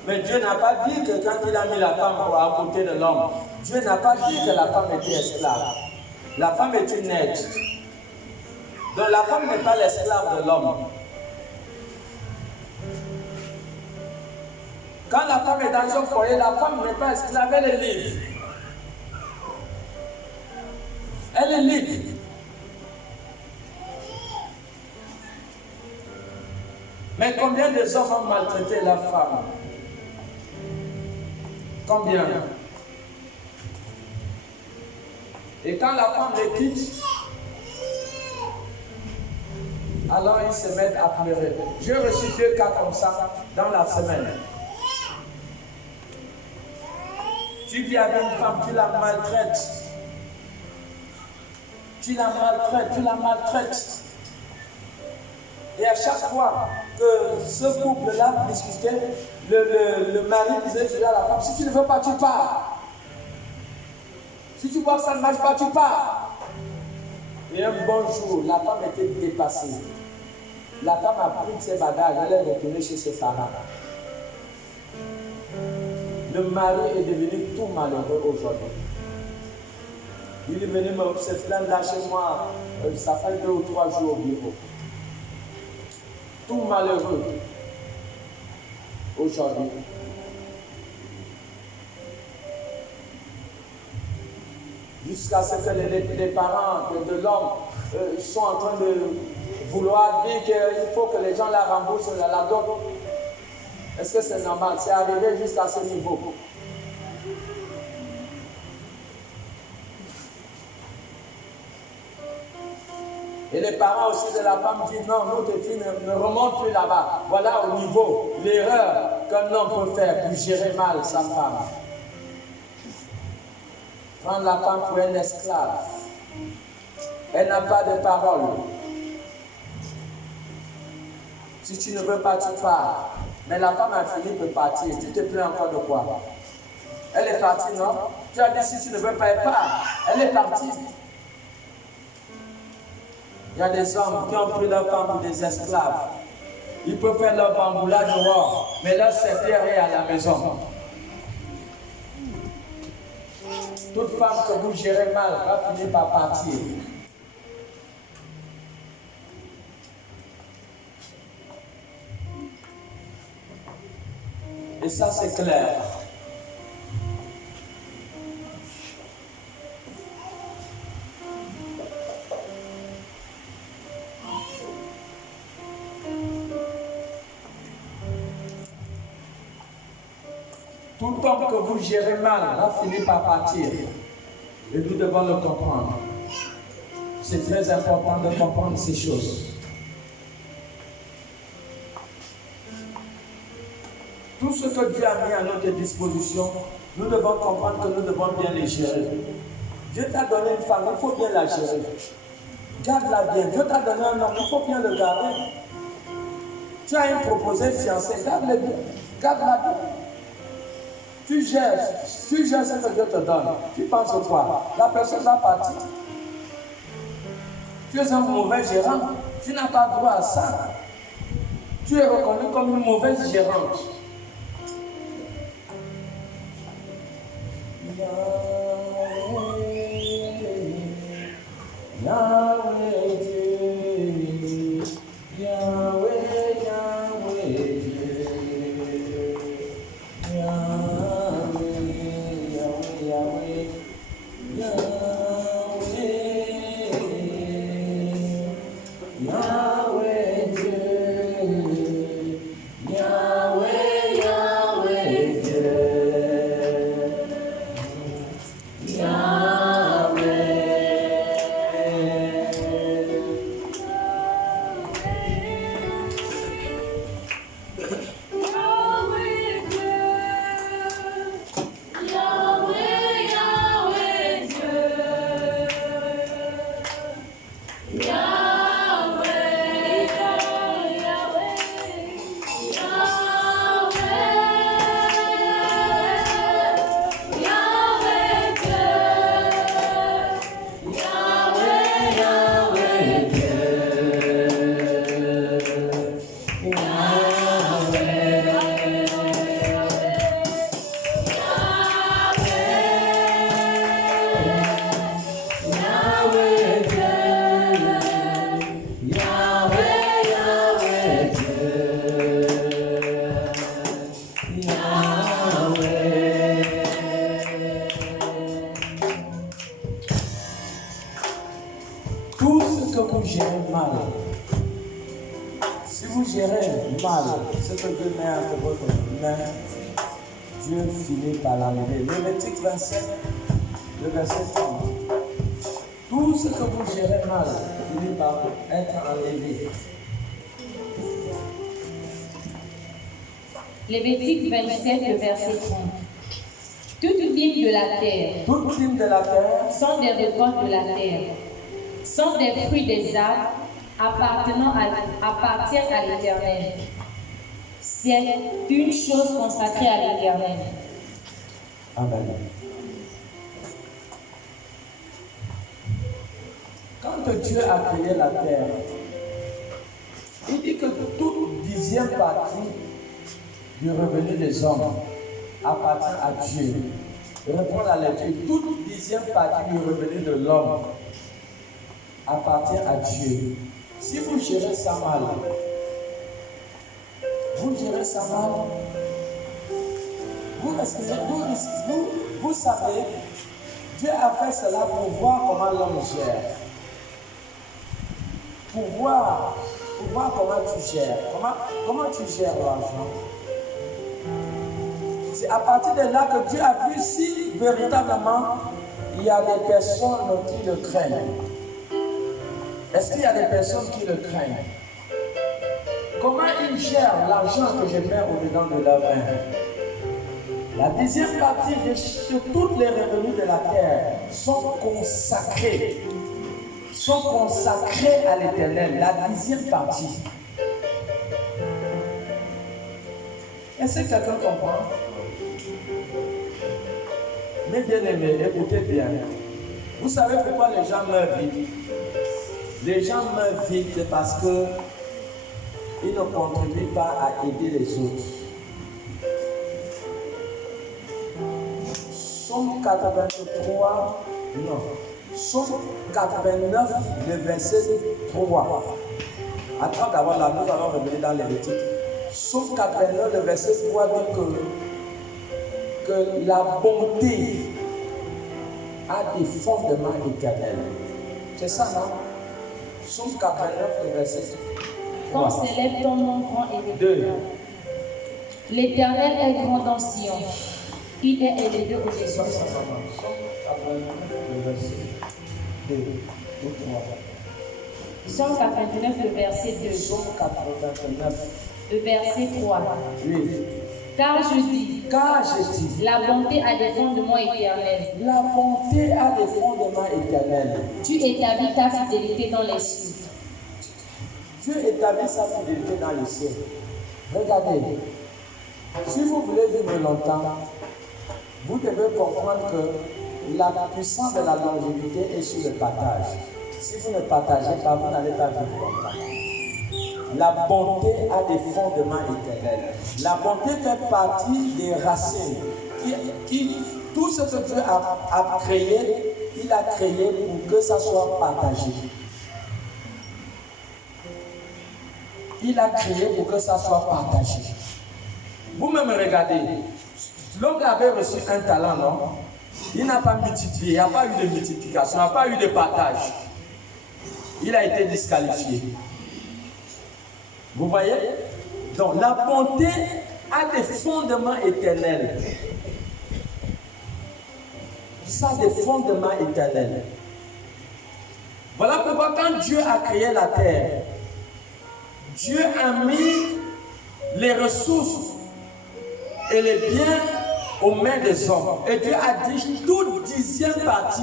Mais Dieu n'a pas dit que quand il a mis la femme à côté de l'homme, Dieu n'a pas dit que la femme était esclave. La femme est une aide. Donc la femme n'est pas l'esclave de l'homme. Quand la femme est dans son foyer, la femme n'est pas esclave, elle est libre. Elle est libre. Mais combien de hommes ont maltraité la femme? Combien? Et quand la femme les quitte, alors ils se mettent à pleurer. J'ai reçu 2 cas comme ça dans la semaine. Tu vis avec une femme, tu la maltraites. Tu la maltraites, tu la maltraites. Et à chaque fois que ce couple-là discutait, le mari disait à la femme, si tu ne veux pas, tu pars. Si tu vois que ça ne marche pas, tu pars. Et un bon jour, la femme était dépassée. La femme a pris ses bagages, elle est retournée chez ses parents. Le mari est devenu tout malheureux aujourd'hui. Il est venu se plaindre là chez moi, ça fait 2 ou 3 jours au bureau. Tout malheureux aujourd'hui. Jusqu'à ce que les parents de l'homme sont en train de vouloir dire qu'il faut que les gens la remboursent la dot. Est-ce que c'est normal? C'est arrivé jusqu'à ce niveau. Et les parents aussi de la femme disent non, notre fille ne remonte plus là-bas. Voilà au niveau, l'erreur qu'un homme peut faire pour gérer mal sa femme. Prendre la femme pour une esclave. Elle n'a pas de parole. Si tu ne veux pas, tu pars. Mais la femme a fini de partir. Tu te plains encore de quoi? Elle est partie, non? Tu as dit si tu ne veux pas, elle part. Elle est partie. Il y a des hommes qui ont pris leurs femmes pour des esclaves. Ils peuvent faire leur bamboula dehors, mais leur secrétaire est à la maison. Toute femme que vous gérez mal va finir par partir. Et ça, c'est clair. Tout homme que vous gérez mal va finir par partir. Et nous devons le comprendre. C'est très important de comprendre ces choses. Tout ce que Dieu a mis à notre disposition, nous devons comprendre que nous devons bien les gérer. Dieu t'a donné une femme, il faut bien la gérer. Garde-la bien. Dieu t'a donné un homme, il faut bien le garder. Tu as une proposée fiancée, garde-la bien. Garde-la bien. Tu gères ce que Dieu te donne. Tu penses quoi? La personne va partir. Tu es un mauvais gérant. Tu n'as pas droit à ça. Tu es reconnu comme une mauvaise gérante. Yahweh, si vous gérez mal ce que Dieu met entre votre main, Dieu finit par l'enlever. Lévitique 27, le verset 30. Tout ce que vous gérez mal finit par être enlevé. Lévitique 27, le verset 30. Toute dîme de la terre, Toute dîme de la terre, sont des récoltes de la terre, sont des fruits des arbres appartiennent à l'Éternel. C'est une chose consacrée à l'Éternel. Amen. Quand Dieu a créé la terre, il dit que toute 10e partie du revenu des hommes appartient à Dieu. Je reprends la lecture. Toute 10e partie du revenu de l'homme appartient à Dieu. Si vous gérez ça mal, vous savez, Dieu a fait cela pour voir comment l'homme gère. Pour voir comment tu gères. Comment tu gères l'argent. C'est à partir de là que Dieu a vu si véritablement il y a des personnes qui le craignent. Est-ce qu'il y a des personnes qui le craignent? Comment ils gèrent l'argent que je mets au-dedans de leur main? La 10e partie de tous les revenus de la terre sont consacrés à l'Éternel. La 10e partie. Est-ce que quelqu'un comprend? Mes bien-aimés, écoutez bien. Vous savez pourquoi les gens meurent vite? Les gens meurent vite parce qu'ils ne contribuent pas à aider les autres. Somme 83, non. Somme 89, le verset 3. Attends d'avoir là, nous allons revenir dans les Lévitique. Somme 89, le verset 3 dit que la bonté a des fondements éternels. C'est ça, non? Somme 89, le verset 3. Quand s'élève ton nom grand et 2. L'Éternel est grand dans Sion. Il est élevé au-dessus. Somme 89, le verset 2 ou 3. Somme 89, le verset 2. Somme 89, Le verset 3. oui. Car je dis, la bonté a des fondements éternels. La bonté a des fondements éternels. Tu établis ta fidélité dans les cieux. Dieu établit sa fidélité dans les cieux. Regardez, si vous voulez vivre longtemps, vous devez comprendre que la puissance de la longévité est sur le partage. Si vous ne partagez pas, vous n'allez pas vivre longtemps. La bonté a des fondements éternels. La bonté fait partie des racines. Tout ce que Dieu a créé, il a créé pour que ça soit partagé. Il a créé pour que ça soit partagé. Vous-même regardez, l'homme avait reçu un talent, non? Il n'a pas multiplié, il n'y a pas eu de multiplication, il n'y a pas eu de partage. Il a été disqualifié. Vous voyez? Donc la bonté a des fondements éternels. Ça a des fondements éternels. Voilà pourquoi quand Dieu a créé la terre, Dieu a mis les ressources et les biens aux mains des hommes. Et Dieu a dit toute 10e partie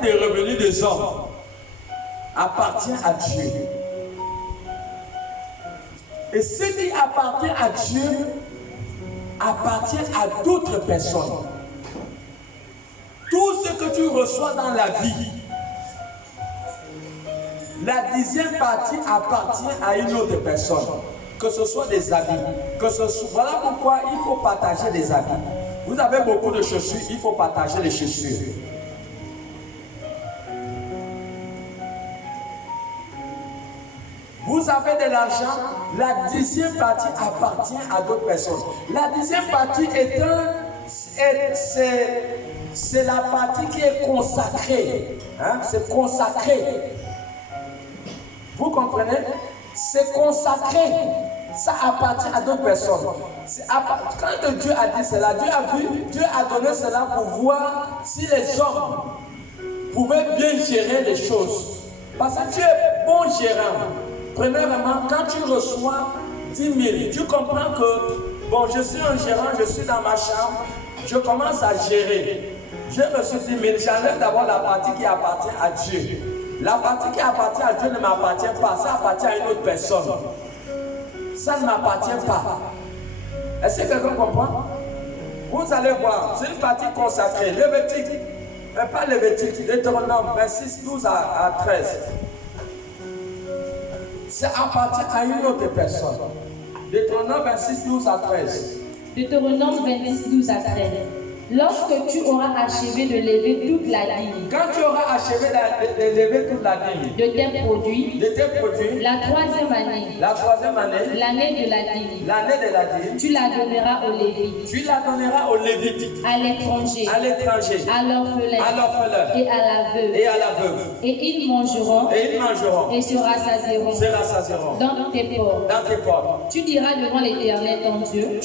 des revenus des hommes appartient à Dieu. Et ce qui appartient à Dieu appartient à d'autres personnes. Tout ce que tu reçois dans la vie, la 10e partie appartient à une autre personne. Que ce soit des habits, voilà pourquoi il faut partager des habits. Vous avez beaucoup de chaussures, il faut partager les chaussures. Vous avez de l'argent, la 10e partie appartient à d'autres personnes. La 10e partie c'est la partie qui est consacrée. Hein? C'est consacré. Vous comprenez? C'est consacré. Ça appartient à d'autres personnes. Quand Dieu a dit cela, Dieu a donné cela pour voir si les hommes pouvaient bien gérer les choses. Parce que tu es bon gérant. Premièrement, quand tu reçois 10 000, tu comprends que, bon, je suis un gérant, je suis dans ma chambre, je commence à gérer. J'ai reçu 10 000, j'enlève d'abord la partie qui appartient à Dieu. La partie qui appartient à Dieu ne m'appartient pas, ça appartient à une autre personne. Ça ne m'appartient pas. Est-ce que quelqu'un comprend? Vous allez voir, c'est une partie consacrée, Lévitique, mais pas Lévitique, Deutéronome 26, 12 à 13. Ça appartient à une autre personne. Deutéronome 26, 12 à 13. Deutéronome 26, 12 à 13. Lorsque tu auras achevé de lever toute la dîme, Quand tu auras achevé de lever toute la dîme de tes produits, la troisième année, l'année de la dîme, tu la donneras aux Lévites, à l'étranger, à l'orphelin et à la veuve. Et ils mangeront et se rassasieront dans tes portes. Tu diras devant l'Éternel ton Dieu,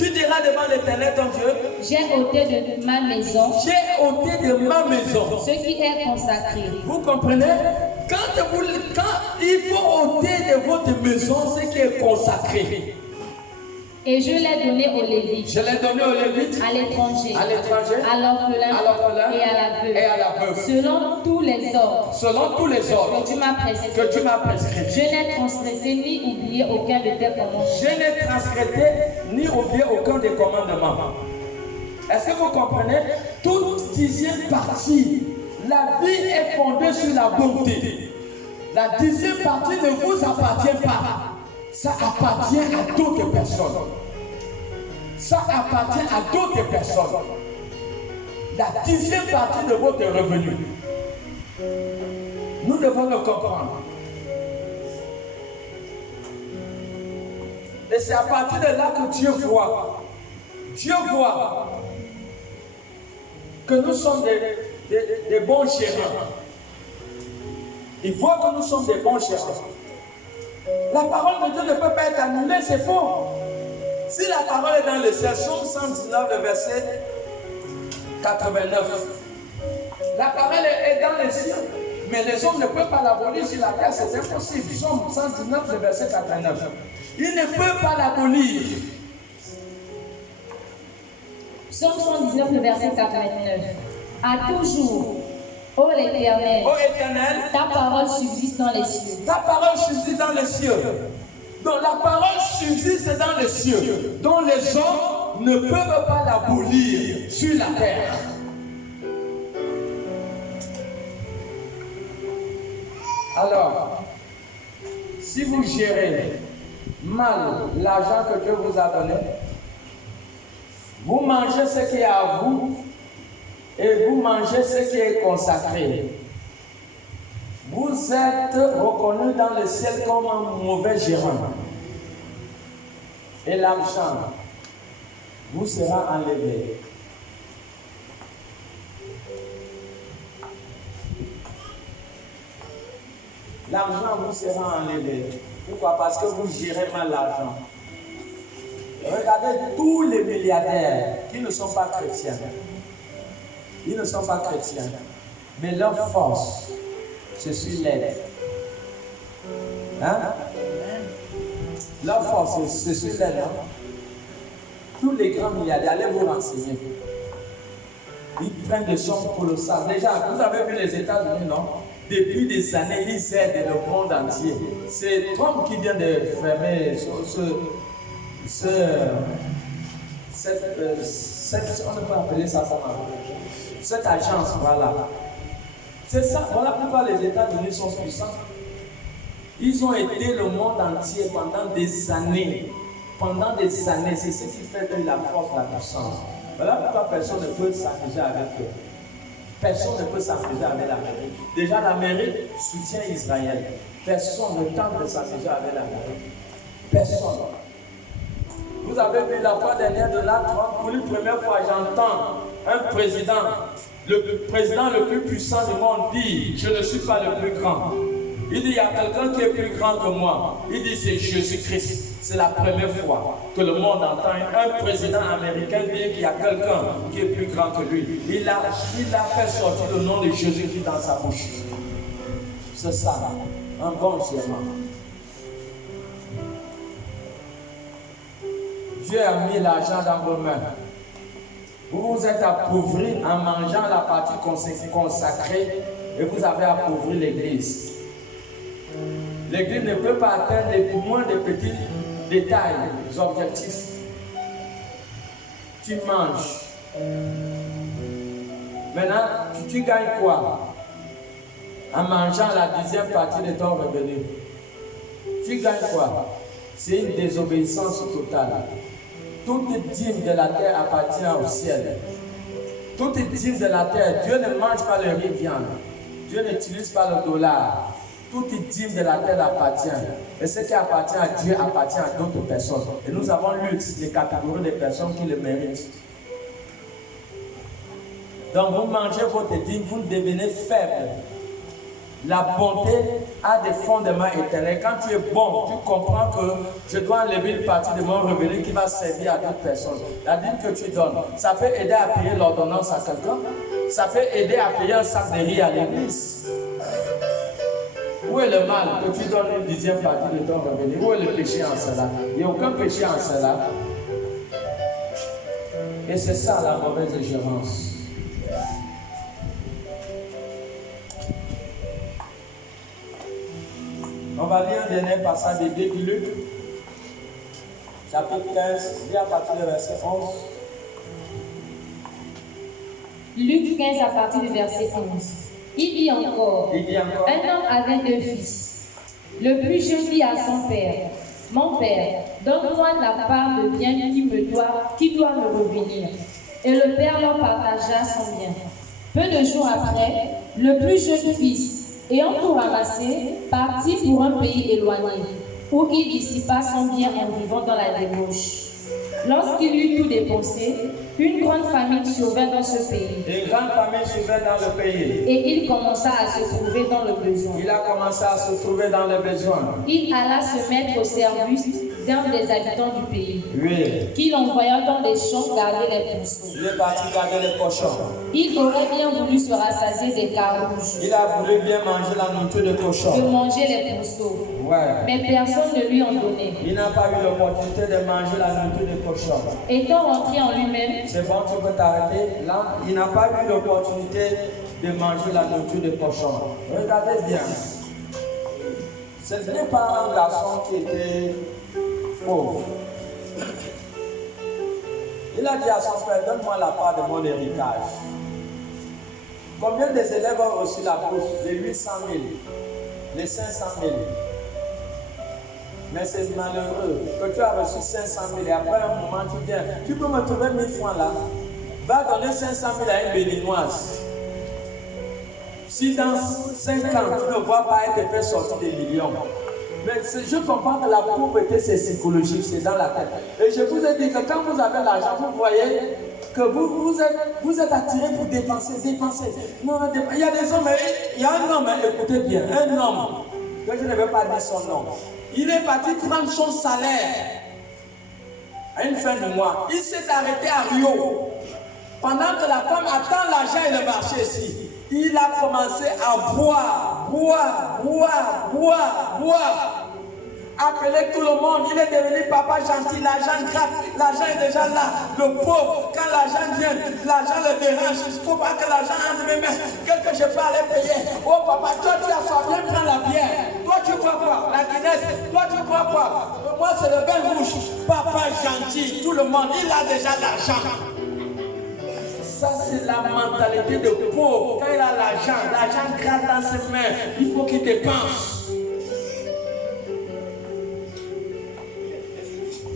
j'ai ôté de ma maison ce qui est consacré. Vous comprenez? Quand il faut ôter de votre maison ce qui est consacré. Et je l'ai donné aux Lévites, à l'étranger, à l'orphelin et à la veuve, selon tous les ordres que tu m'as prescrits. Je n'ai transgressé ni oublié aucun de tes commandements. Est-ce que vous comprenez? Toute 10e partie, la vie est fondée sur la bonté. La 10e partie ne vous appartient pas. Ça appartient à d'autres personnes. La 10e partie de votre revenu. Nous devons le comprendre. Et c'est à partir de là que Dieu voit. Que nous sommes des bons gérants. Il voit que nous sommes des bons gérants. La parole de Dieu ne peut pas être annulée, c'est faux. Si la parole est dans le ciel, Psaume 119, le verset 89. La parole est dans les cieux, mais les hommes ne peuvent pas l'abolir sur la terre, c'est impossible. Psaume 119, le verset 89. Ils ne peuvent pas l'abolir. Psaume 119, le verset 89. À toujours, ô l'Éternel, ta parole subsiste dans les cieux. Ta parole subsiste dans les cieux. Donc la parole subsiste dans les cieux. Donc les hommes ne peuvent pas l'abolir sur la terre. Alors, si vous gérez mal l'argent que Dieu vous a donné, vous mangez ce qui est à vous et vous mangez ce qui est consacré. Vous êtes reconnu dans le ciel comme un mauvais gérant. Et l'argent vous sera enlevé. L'argent vous sera enlevé. Pourquoi? Parce que vous gérez mal l'argent. Regardez tous les milliardaires qui ne sont pas chrétiens. Ils ne sont pas chrétiens. Mais leur force, c'est sur l'aide. Hein? Leur force, c'est sur l'aide. Hein? Tous les grands milliardaires, allez vous renseigner. Ils prennent des sommes colossales. Déjà, vous avez vu les États-Unis, non? Depuis des années, ils aident le monde entier. C'est Trump qui vient de fermer on ne peut appeler ça comment? Cette agence, voilà. C'est ça, voilà pourquoi les États-Unis sont puissants. Ils ont aidé le monde entier pendant des années. Pendant des années, c'est ce qui fait que la force, la puissance. Voilà pourquoi personne ne peut s'amuser avec eux. Personne ne peut s'amuser avec l'Amérique. Déjà, l'Amérique soutient Israël. Personne ne tente de s'amuser avec l'Amérique. Personne. Vous avez vu la fois dernière de la Trump, pour une première fois, j'entends un président, le président le plus puissant du monde dire: je ne suis pas le plus grand. Il dit, il y a quelqu'un qui est plus grand que moi. Il dit, c'est Jésus-Christ. C'est la première fois que le monde entend un président américain dire qu'il y a quelqu'un qui est plus grand que lui. Il a fait sortir le nom de Jésus-Christ dans sa bouche. C'est ça, un bon gérant. Dieu a mis l'argent dans vos mains. Vous vous êtes appauvris en mangeant la partie consacrée et vous avez appauvri l'église. L'église ne peut pas atteindre les moins de petits détails, les objectifs. Tu manges. Maintenant, tu gagnes quoi? En mangeant la 10e partie de ton revenu. Tu gagnes quoi? C'est une désobéissance totale. Toute dîme de la terre appartient au ciel. Toute dîme de la terre, Dieu ne mange pas le riz viande. Dieu n'utilise pas le dollar. Toute dîme de la terre appartient. Et ce qui appartient à Dieu appartient à d'autres personnes. Et nous avons lu les catégories de personnes qui le méritent. Donc vous mangez votre dîme, vous devenez faible. La bonté a des fondements éternels. Quand tu es bon, tu comprends que je dois enlever une partie de mon revenu qui va servir à d'autres personnes. La dîme que tu donnes, ça peut aider à payer l'ordonnance à quelqu'un. Ça peut aider à payer un sac de riz à l'église. Où est le mal que tu donnes une 10e partie de ton revenu? Où est le péché en cela? Il n'y a aucun péché en cela. Et c'est ça la mauvaise gérance. On va lire un dernier passage de Luc, chapitre 15, lis à partir du verset 11. Luc 15 à partir du verset 11. Il dit encore, un homme avait 2 fils. Le plus jeune dit à son père, mon père, donne-moi la part de bien qui doit me revenir. Et le père leur partagea son bien. Peu de jours après, le plus jeune fils, ayant tout ramassé, partit pour un pays éloigné, où il dissipa son bien en vivant dans la débauche. Lorsqu'il eut tout dépensé, une grande famine survint dans ce pays. Une grande famine survint dans le pays. Et il commença à se trouver dans le besoin. Il a commencé à se trouver dans le besoin. Il alla se mettre au service d'un des habitants du pays. Oui. Qu'il envoya dans les champs garder les pourceaux. Il est parti garder les cochons. Il aurait bien voulu se rassasier des carouges. Il a voulu bien manger la nourriture de cochon. De manger les pourceaux. Ouais. Mais personne ne lui en donnait. Il n'a pas eu l'opportunité de manger la nourriture de cochon. Étant rentré en lui-même, c'est bon, tu peux t'arrêter. Là, il n'a pas eu l'opportunité de manger la nourriture de cochon. Regardez bien. Ce n'est pas un garçon qui était pauvre. Il a dit à son père, donne-moi la part de mon héritage. Combien des élèves ont reçu la bourse? Les 800 000, les 500 000. Mais c'est malheureux que tu as reçu 500 000 et après un moment tu viens. Tu peux me trouver 1000 francs là. Va donner 500 000 à une béninoise. Si dans 5 ans tu ne vois pas être fait sortir des millions. Mais je comprends que la pauvreté c'est psychologique, c'est dans la tête. Et je vous ai dit que quand vous avez l'argent, vous voyez que vous êtes attiré pour dépenser. Non, il y a des hommes, il y a un homme, écoutez bien, un homme, que je ne vais pas dire son nom. Il est parti prendre son salaire à une fin de mois. Il s'est arrêté à Rio. Pendant que la femme attend l'argent et le marché ici, il a commencé à boire. Appeler tout le monde, il est devenu papa gentil, l'argent gratte, l'argent est déjà là. Le pauvre, quand l'argent vient, l'argent le dérange. Il ne faut pas que l'argent entre mes mains. Quelque je peux aller payer. Oh papa, toi tu as soif, viens prendre la bière. Toi tu crois quoi? La Guinness, toi tu crois quoi? Moi c'est le bain rouge. Papa gentil, tout le monde, il a déjà l'argent. Ça c'est la mentalité de pauvre. Quand il a l'argent gratte dans ses mains, il faut qu'il dépense.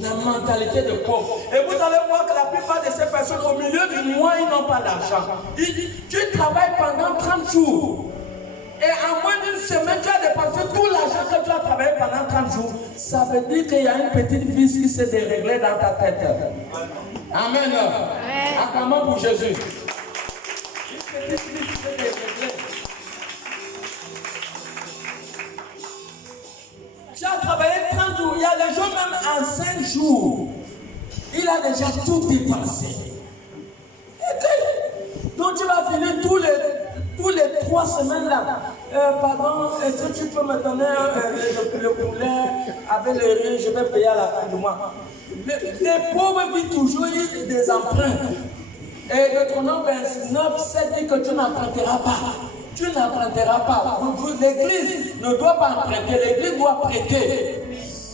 La mentalité de pauvre. Et vous allez voir que la plupart de ces personnes, au milieu du mois, ils n'ont pas d'argent. Tu travailles pendant 30 jours. Et en moins d'une semaine, tu as dépensé tout l'argent que tu as travaillé pendant 30 jours. Ça veut dire qu'il y a une petite vis qui s'est déréglée dans ta tête. Amen. Acclamons pour Jésus. Une petite vis qui s'est déréglée. Tu as travaillé 30 jours. Il y a des gens même en 5 jours. Il a déjà tout dépensé. Donc tu vas finir tous les 3 semaines là. Pardon, est-ce que tu peux me donner le poulet avec le riz, je vais payer à la fin du mois. Les pauvres vivent toujours des emprunts. Et Deutéronome 29, 7 dit que tu n'emprunteras pas. Tu n'emprunteras pas. L'église ne doit pas emprunter, l'église doit prêter.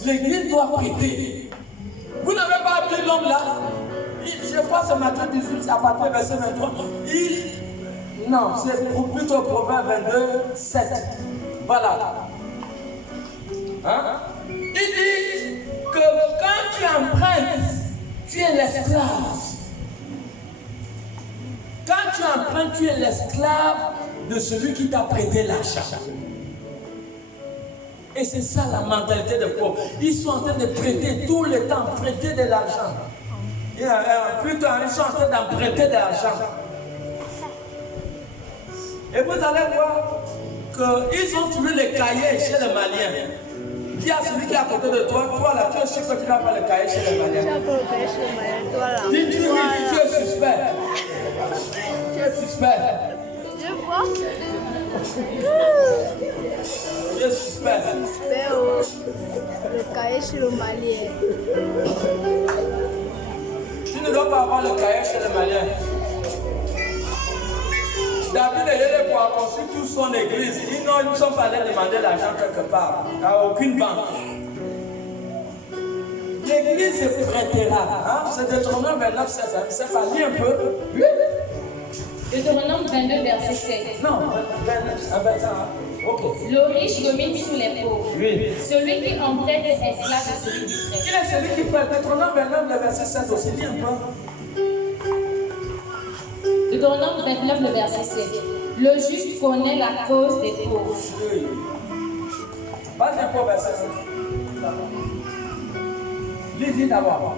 L'église doit prêter. Vous n'avez pas appelé l'homme là? Je crois ce matin 18 à partir du verset 23. Non, c'est plutôt Proverbe 22, 7. Voilà. Hein? Il dit que quand tu empruntes, tu es l'esclave. Quand tu empruntes, tu es l'esclave de celui qui t'a prêté l'argent. Et c'est ça la mentalité des pauvres. Ils sont en train de prêter tout le temps, prêter de l'argent. Plutôt, ils sont en train d'emprunter de l'argent. Et vous allez voir qu'ils ont trouvé les cahiers chez les Maliens. Dis à celui qui est à côté de toi, toi là, tu es sûr que tu n'as pas le cahier chez les Maliens. Tu as pas le cahier chez les Maliens, toi là. Dis oui, tu es suspect. Tu es suspect. Je vois. Tu es suspect. Suspect, le cahier chez le Malien. Tu ne dois pas avoir le cahier chez les Maliens. David et Yéle pour construire toute son église. Ils ne sont pas allés demander l'argent quelque part, à aucune banque. L'église se prêtera. Hein? C'est Deutéronome 29, 7. C'est pas lis un peu. Oui. Deutéronome 22, verset 7. Non, 29. Ok. Le riche domine sur les pauvres. Oui. Celui qui emprunte est esclave de celui qui prête. Qui est celui qui prête? Deutéronome 29, le verset 7 aussi. Lis un peu. Deutéronome 29, le verset 7. Le juste connaît la cause des pauvres. Oui. Vas-y un peu, verset 7. Lis d'abord.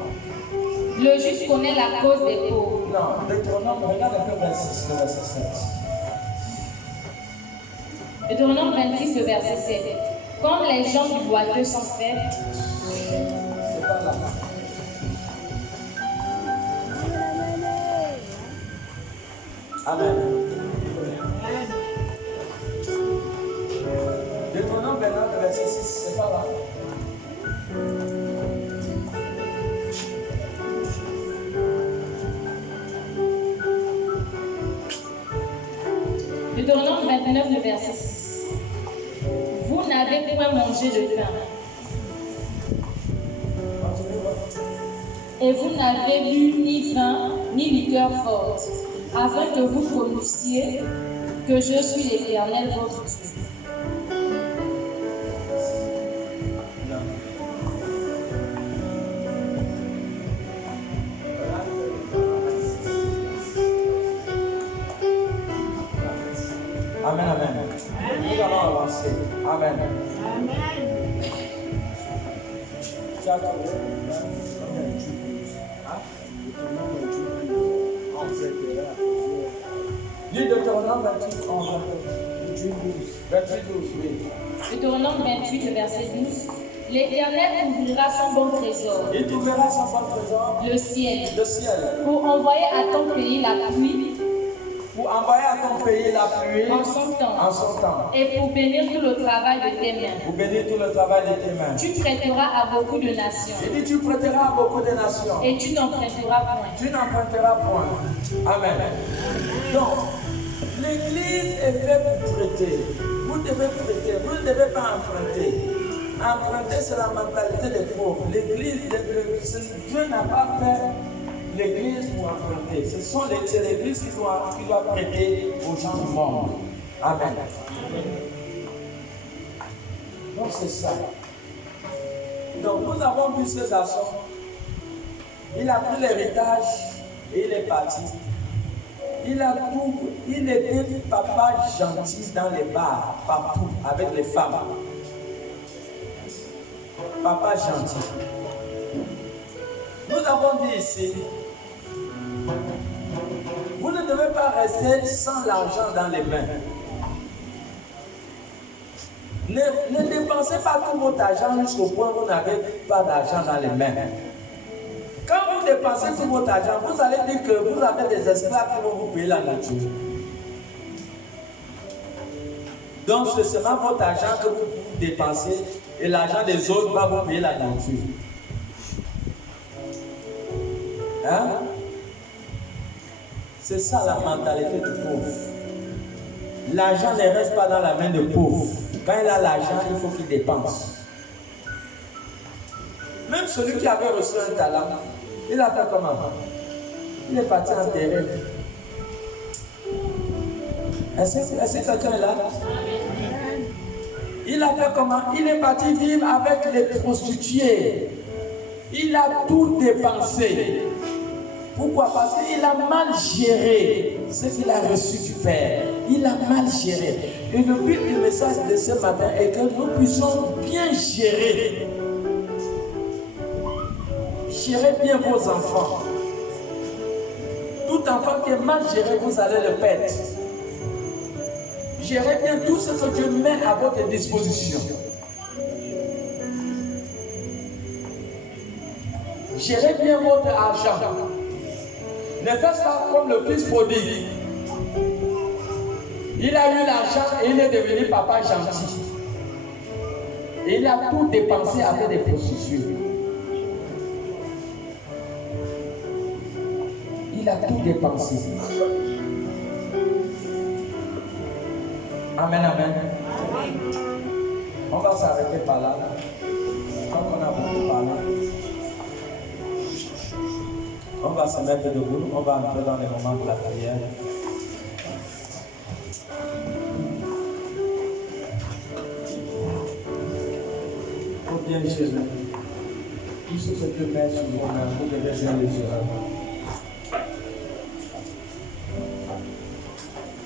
Le juste connaît la cause des pauvres. Non, Deutéronome, regarde un peu verset 6, le verset 7. Deutéronome 26, le verset 7. Comme les gens du boiteux sont faibles, C'est pas là. Amen. Deutéronome 29, verset 6, c'est pas là. Deutéronome 29, le verset 6. Vous n'avez point mangé de pain, et vous n'avez bu ni vin, ni liqueur forte, afin que vous connaissiez que je suis l'Éternel votre Dieu. Amen, amen. Nous allons avancer. Amen. Amen. Tu as trouvé? Lis Deutéronome 28, 11. 28, 12, oui. Deutéronome 28, le verset 12. L'Éternel ouvrira son bon trésor, Il trouvera son bon trésor, le ciel, le ciel, pour envoyer à ton pays la pluie pour envoyer à ton pays la pluie en son temps, en son temps, et pour bénir tout le travail de tes mains. pour bénir tout le travail de tes mains. Tu prêteras à beaucoup de nations, Il dit, tu prêteras à beaucoup de nations. et tu n'emprunteras point. Tu n'emprunteras point. Amen. Donc, l'église est faite pour prêter. Vous devez prêter, vous ne devez pas emprunter. Emprunter, c'est la mentalité des pauvres. L'église, Dieu n'a pas fait l'église pour emprunter. C'est l'église qui doit prêter aux gens du monde. Amen. Donc, c'est ça. Donc, nous avons vu ce garçon. Il a pris l'héritage et il est parti. Il était papa gentil dans les bars, partout, avec les femmes. Papa gentil. Nous avons dit ici, vous ne devez pas rester sans l'argent dans les mains. Ne dépensez pas tout votre argent jusqu'au point où vous n'avez pas d'argent dans les mains. Quand vous dépensez tout votre argent, vous allez dire que vous avez des esclaves qui vont vous payer la nourriture. Donc c'est seulement votre argent que vous dépensez et l'argent des autres va vous payer la nourriture. Hein? C'est ça la mentalité du pauvre. L'argent ne reste pas dans la main du pauvre. Quand il a l'argent, il faut qu'il dépense. Même celui qui avait reçu un talent, il a fait comment? Il est parti enterrer. Est-ce que quelqu'un est là? Il a fait comment? Il est parti vivre avec les prostituées. Il a tout dépensé. Pourquoi? Parce qu'il a mal géré ce qu'il a reçu du Père. Il a mal géré. Et le but du message de ce matin est que nous puissions bien gérer. Gérez bien vos enfants. Tout enfant qui est mal géré, vous allez le perdre. Gérez bien tout ce que Dieu met à votre disposition. Gérez bien votre argent. Ne faites pas comme le fils prodigue. Il a eu l'argent et il est devenu papa gentil. Et il a tout dépensé avec des prostituées. Il a tout dépensé. Amen, amen. On va s'arrêter par là. Comme on a beaucoup parlé. On va se mettre debout. On va entrer dans les moments de la prière. Il faut bien gérer. Tout ce que Dieu met sur vos mains, vous devez bien les gérer.